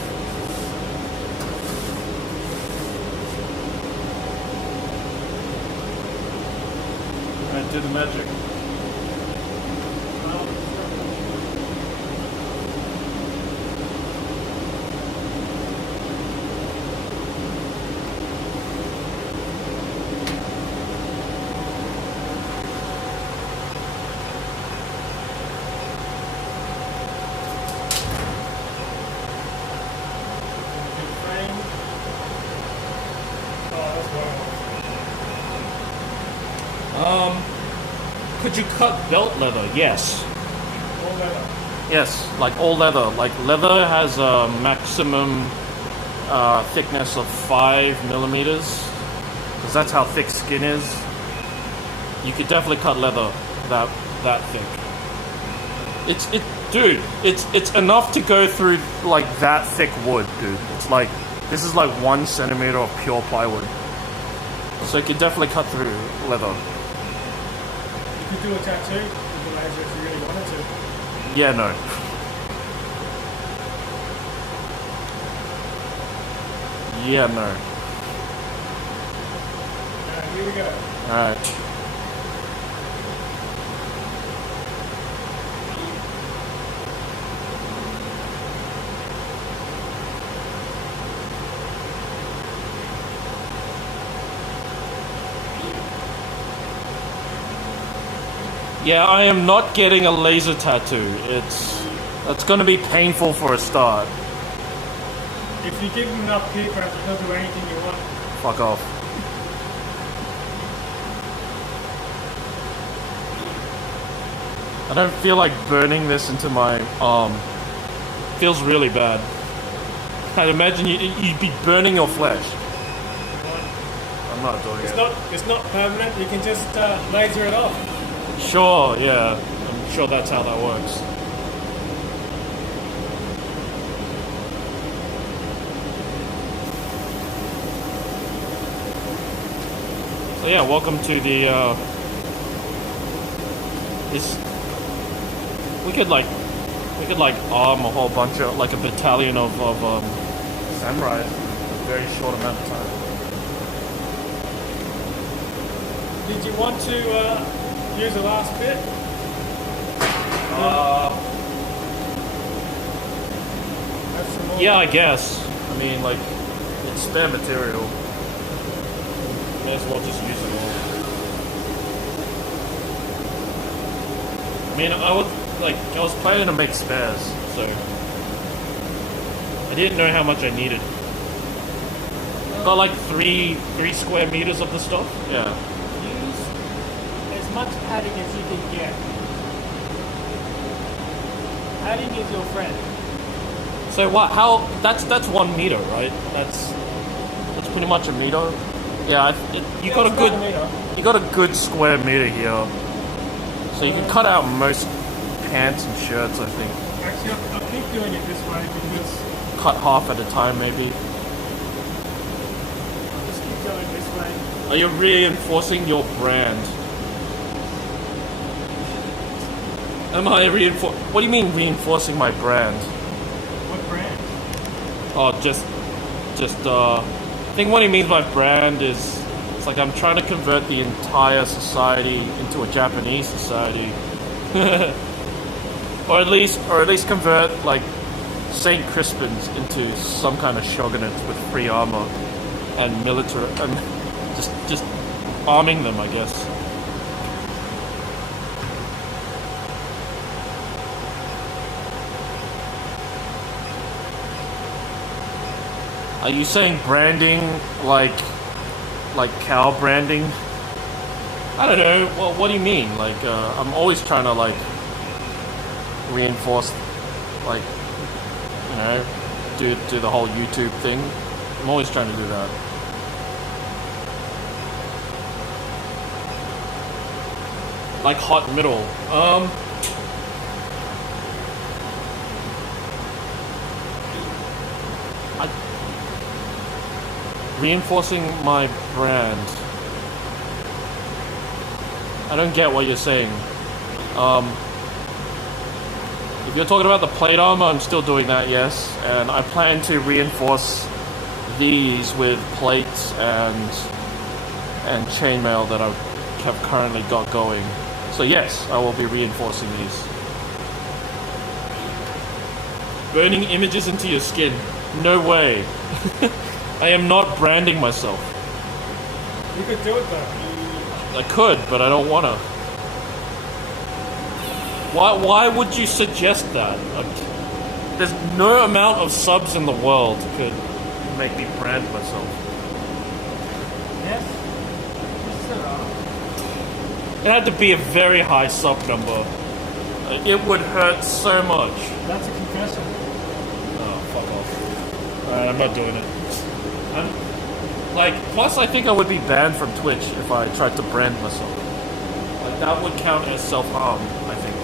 Alright, do the magic. Could you cut belt leather? Yes. All leather. Yes, like all leather. Like leather has a maximum thickness of 5 millimeters, because that's how thick skin is. You could definitely cut leather that thick. It's enough to go through like that thick wood, dude. It's like this is like 1 centimeter of pure plywood, so you could definitely cut through leather. You could do a tattoo with the laser if you really wanted to. Yeah, no. Yeah, no. Here we go. Alright. Yeah, I am not getting a laser tattoo. That's gonna be painful for a start. If you give him enough key frames, he'll do anything you want. Fuck off. I don't feel like burning this into my arm. Feels really bad. I'd imagine you'd be burning your flesh. I'm not doing it. It's not permanent. You can just laser it off. Sure, yeah. I'm sure that's how that works. So yeah, welcome to the we could arm a whole bunch of, like a battalion of samurai in a very short amount of time. Did you want to use the last bit? Have some more? Yeah, I guess. I mean, like, it's spare material. May as well just use it all. I mean, I was planning to make spares, so I didn't know how much I needed. Got like 3 square meters of the stuff. Yeah. Use as much padding as you can get. Padding is your friend. So what? How? That's 1 meter, right? That's pretty much a meter. Yeah, you got a good meter. you got a good square meter here, so you can cut out most pants and shirts, I think. Actually, I'll keep doing it this way because Cut half at a time, maybe. I'll just keep going this way. Are you reinforcing your brand? Am I What do you mean reinforcing my brand? What brand? Oh, I think what he means by brand is, it's like I'm trying to convert the entire society into a Japanese society. or at least convert, like, St. Crispin's into some kind of shogunate with free armor and military, and just arming them, I guess. Are you saying branding like cow branding? I don't know. Well, what do you mean? Like, I'm always trying to, like, reinforce, like, you know, do the whole YouTube thing. I'm always trying to do that. Like hot middle. Reinforcing my brand. I don't get what you're saying. If you're talking about the plate armor, I'm still doing that, yes. And I plan to reinforce these with plates and chainmail that I have currently got going. So yes, I will be reinforcing these. Burning images into your skin. No way. I am not branding myself. You could do it though. I could, but I don't wanna. Why would you suggest that? There's no amount of subs in the world could make me brand myself. Yes. It had to be a very high sub number. It would hurt so much. That's a confession. Oh, fuck off. Alright, I'm not doing it. Plus I think I would be banned from Twitch if I tried to brand myself. Like, that would count as self-harm, I think.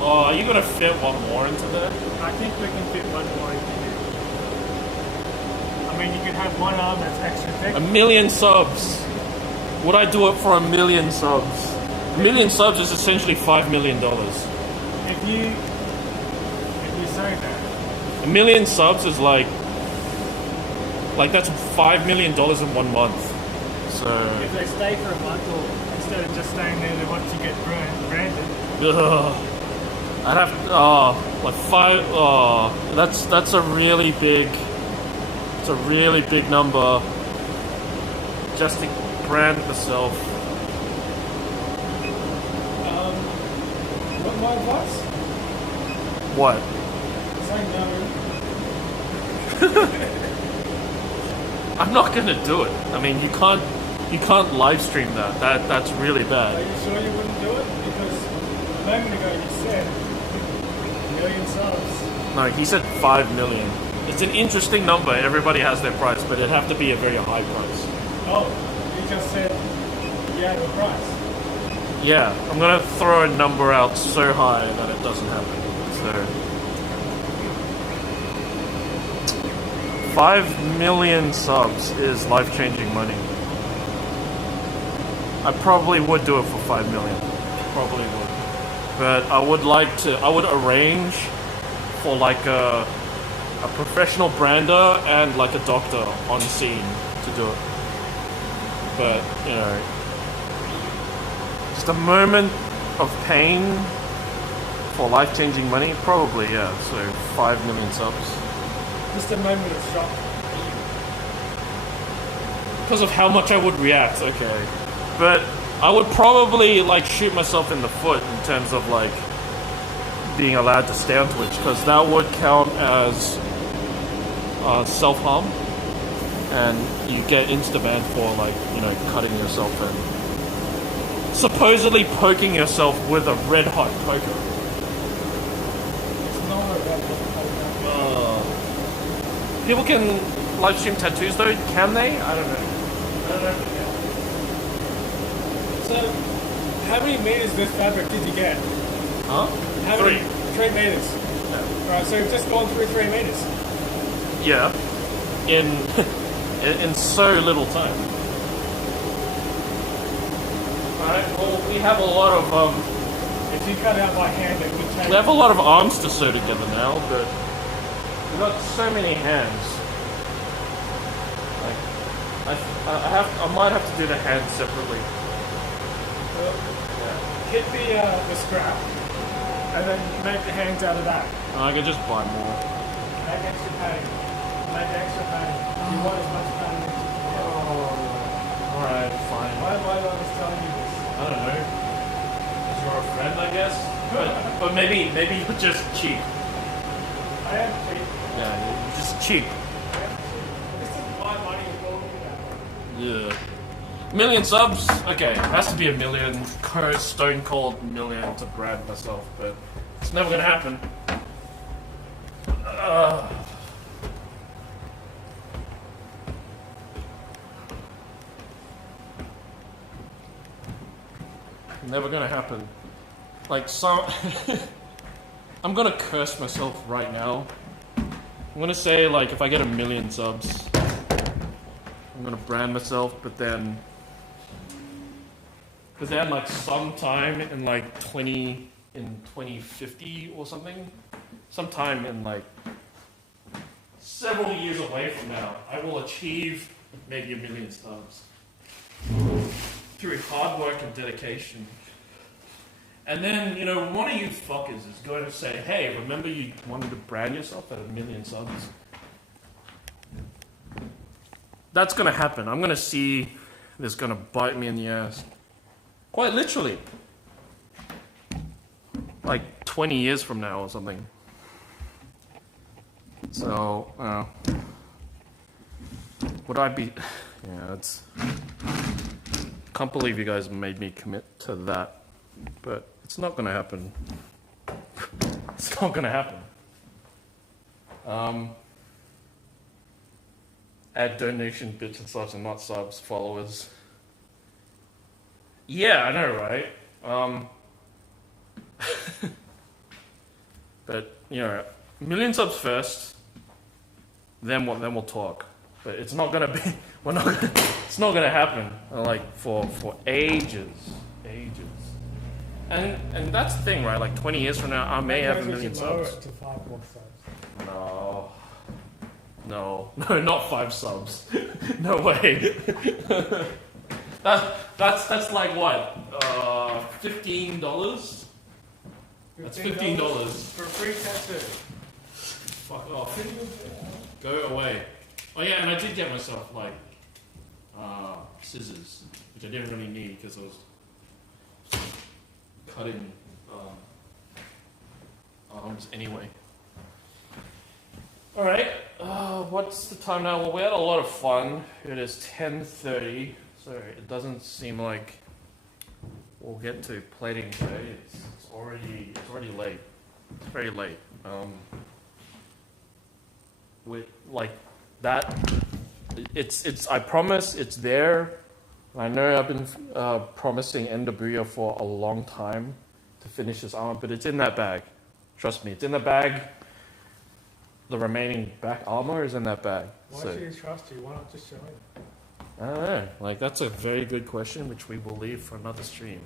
Oh, are you gonna fit one more into there? I think we can fit one more in here. I mean, you could have one arm that's extra thick. 1 million subs. Would I do it for 1 million subs? 1 million subs is essentially $5 million. If you say that. 1 million subs is like that's $5 million in 1 month. So if they stay for a month, or instead of just staying there, once you get branded. I'd have like 5. That's a really big. It's a really big number. Just to brand myself. What my advice? What? Say no. I'm not gonna do it. I mean, you can't live stream that. That's really bad. Are you sure you wouldn't do it? Because a moment ago you said 1 million subs. No, he said 5 million. It's an interesting number. Everybody has their price, but it'd have to be a very high price. Oh, you just said you had a price. Yeah, I'm gonna throw a number out so high that it doesn't happen. So 5 million subs is life-changing money. I probably would do it for 5 million. Probably would. But I would arrange for like a professional brander and like a doctor on scene to do it. But, you know, just a moment of pain for life-changing money? Probably, yeah. So 5 million subs. Just a moment of shock. Because of how much I would react, okay. But I would probably, like, shoot myself in the foot in terms of, like, being allowed to stay on Twitch, because that would count as self-harm, and you get insta-banned for, like, you know, cutting yourself and supposedly poking yourself with a red-hot poker. It's not a red hot poker. People can live stream tattoos though, can they? I don't know. So, how many meters of this fabric did you get? Huh? How many? 3 meters. Alright, so you've just gone through 3 meters. Yeah, in so little time. Alright, well, we have a lot of If you cut out by hand, it would take. we have a lot of arms to sew together now, but we've got so many hands. Like, I might have to do the hands separately. Hit the scrap, and then make the hands out of that. I can just buy more. Make extra padding. Make extra padding. You want as much padding as you can get. Alright, fine. Why am I not just telling you this? I don't know. Because you're a friend, I guess. But maybe you're just cheap. I am cheap. Yeah, you're just cheap. I am cheap. This is my money you're talking about. Yeah. Million subs? Okay, it has to be a million. Stone cold million to brand myself, but it's never gonna happen. Never gonna happen. Like, some. I'm gonna curse myself right now. I'm gonna say, like, if I get 1 million subs, I'm gonna brand myself, but then like sometime in like 2050 or something, sometime in like several years away from now, I will achieve maybe 1 million subs through hard work and dedication. And then, you know, one of you fuckers is going to say, hey, remember you wanted to brand yourself at 1 million subs? That's going to happen. I'm going to see this going to bite me in the ass. Quite literally. Like 20 years from now or something. So, would I be... Yeah, it's... Can't believe you guys made me commit to that. But it's not going to happen. It's not going to happen. Add donation bits and subs and not subs, followers. Yeah, I know, right? But, you know, 1 million subs first, then we'll talk. But it's not gonna be. It's not gonna happen. Like for ages. And that's the thing, right? Like 20 years from now, I may have 1 million subs. To 5 more subs. No, not 5 subs. No way. That's like what? $15. That's $15 for a free tattoo. Fuck off. Go away. Oh yeah, and I did get myself like scissors, which I didn't really need because I was cutting arms anyway. All right. What's the time now? Well, we had a lot of fun. It is 10:30, so it doesn't seem like we'll get to plating today. It's already late. It's very late. With like that, it's. I promise it's there. I know I've been promising Enderbuya for a long time to finish this armor, but it's in that bag. Trust me, it's in the bag. The remaining back armor is in that bag. Why should you trust you? Why not just show it? I don't know. Like, that's a very good question, which we will leave for another stream.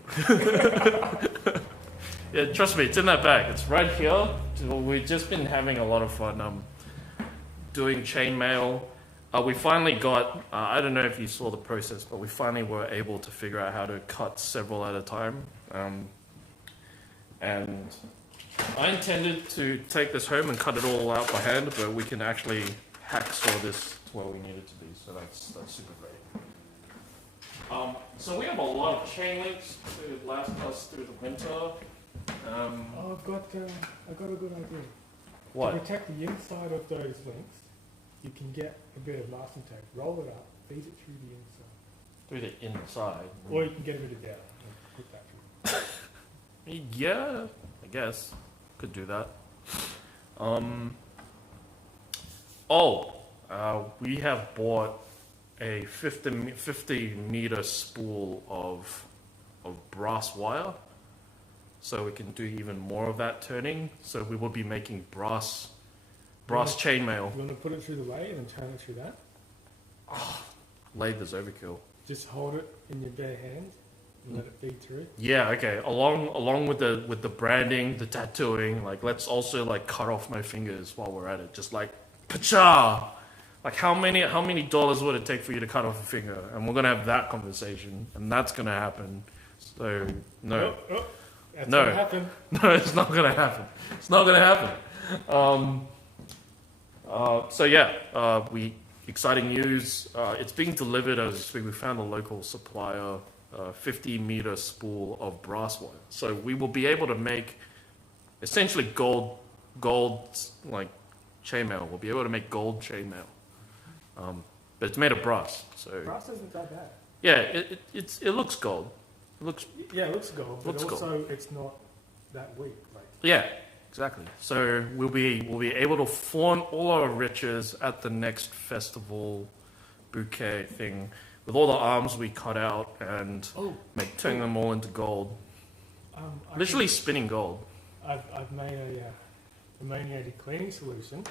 Yeah, trust me, it's in that bag. It's right here. We've just been having a lot of fun doing chainmail. We finally got, I don't know if you saw the process, but we finally were able to figure out how to cut several at a time. And I intended to take this home and cut it all out by hand, but we can actually hacksaw this to where we need it to be, so that's super great. So we have a lot of chain links to last us through the winter. I've got a good idea. What? To protect the inside of those links, you can get a bit of masking tape, roll it up, feed it through the inside. Through the inside? Or you can get a bit of data and put that through. Yeah, I guess. Could do that. We have bought a 50 meter spool of brass wire. so we can do even more of that turning. So we will be making brass chainmail. You want to put it through the lathe and turn it through that? Lathe is overkill. Just hold it in your bare hand and let it feed through. Yeah, okay. Along with the branding, the tattooing, like let's also like cut off my fingers while we're at it. Just like pacha. Like how many dollars would it take for you to cut off a finger? And we're gonna have that conversation, and that's gonna happen. So no. That's No. gonna happen. No, it's not gonna happen. It's not gonna happen. So yeah, exciting news. It's being delivered as we speak. We found a local supplier, 50-meter spool of brass wire. So we will be able to make essentially gold like chainmail. We'll be able to make gold chainmail, but it's made of brass. So Brass isn't that bad. yeah, it looks gold. It looks Yeah, it looks gold, but Looks also gold. it's not that weak. Like yeah. Exactly. So we'll be able to flaunt all our riches at the next festival bouquet thing with all the arms we cut out and turn them all into gold. Literally spinning gold. I've made a ammoniated cleaning solution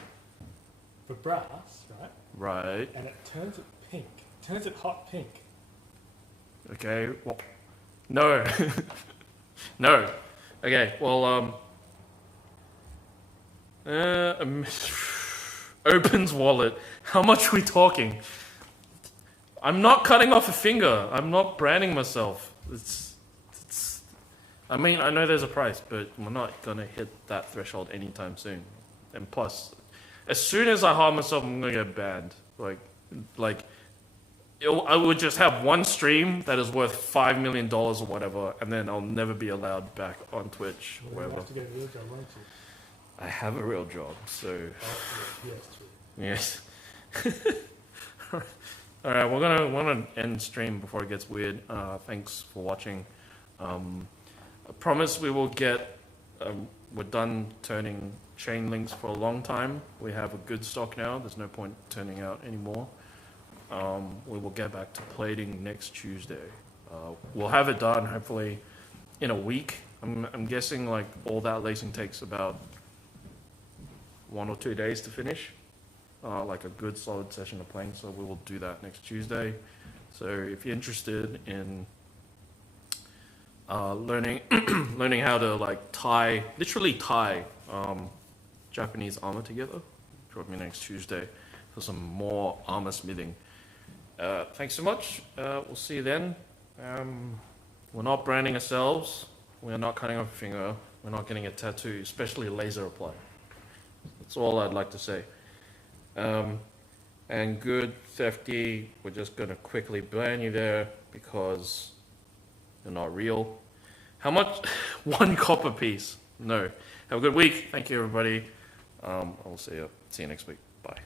for brass, right? Right. And it turns it pink. Turns it hot pink. Okay. Well, no. No. Okay. Well. Opens wallet. How much are we talking? I'm not cutting off a finger. I'm not branding myself. It's. I mean, I know there's a price, but we're not gonna hit that threshold anytime soon. And plus, as soon as I harm myself, I'm gonna get banned. I would just have one stream that is worth $5 million or whatever, and then I'll never be allowed back on Twitch or Well, you whatever. have to get a real job, won't you? I have a real job, so Oh, yes, true. yes. All right, we're gonna end stream before it gets weird. Thanks for watching. I promise we will get. We're done turning chain links for a long time. We have a good stock now. There's no point turning out anymore. We will get back to plating next Tuesday. We'll have it done hopefully in a week. I'm guessing like all that lacing takes about 1 or 2 days to finish, like a good solid session of playing. So we will do that next Tuesday. So if you're interested in learning how to like literally tie Japanese armor together, join me next Tuesday for some more armor smithing. Thanks so much. We'll see you then. We're not branding ourselves. We're not cutting off a finger. We're not getting a tattoo, especially laser apply. That's all I'd like to say. And good, Thefty, we're just going to quickly ban you there because you're not real. How much? 1 copper piece. No. Have a good week. Thank you, everybody. I'll see you next week.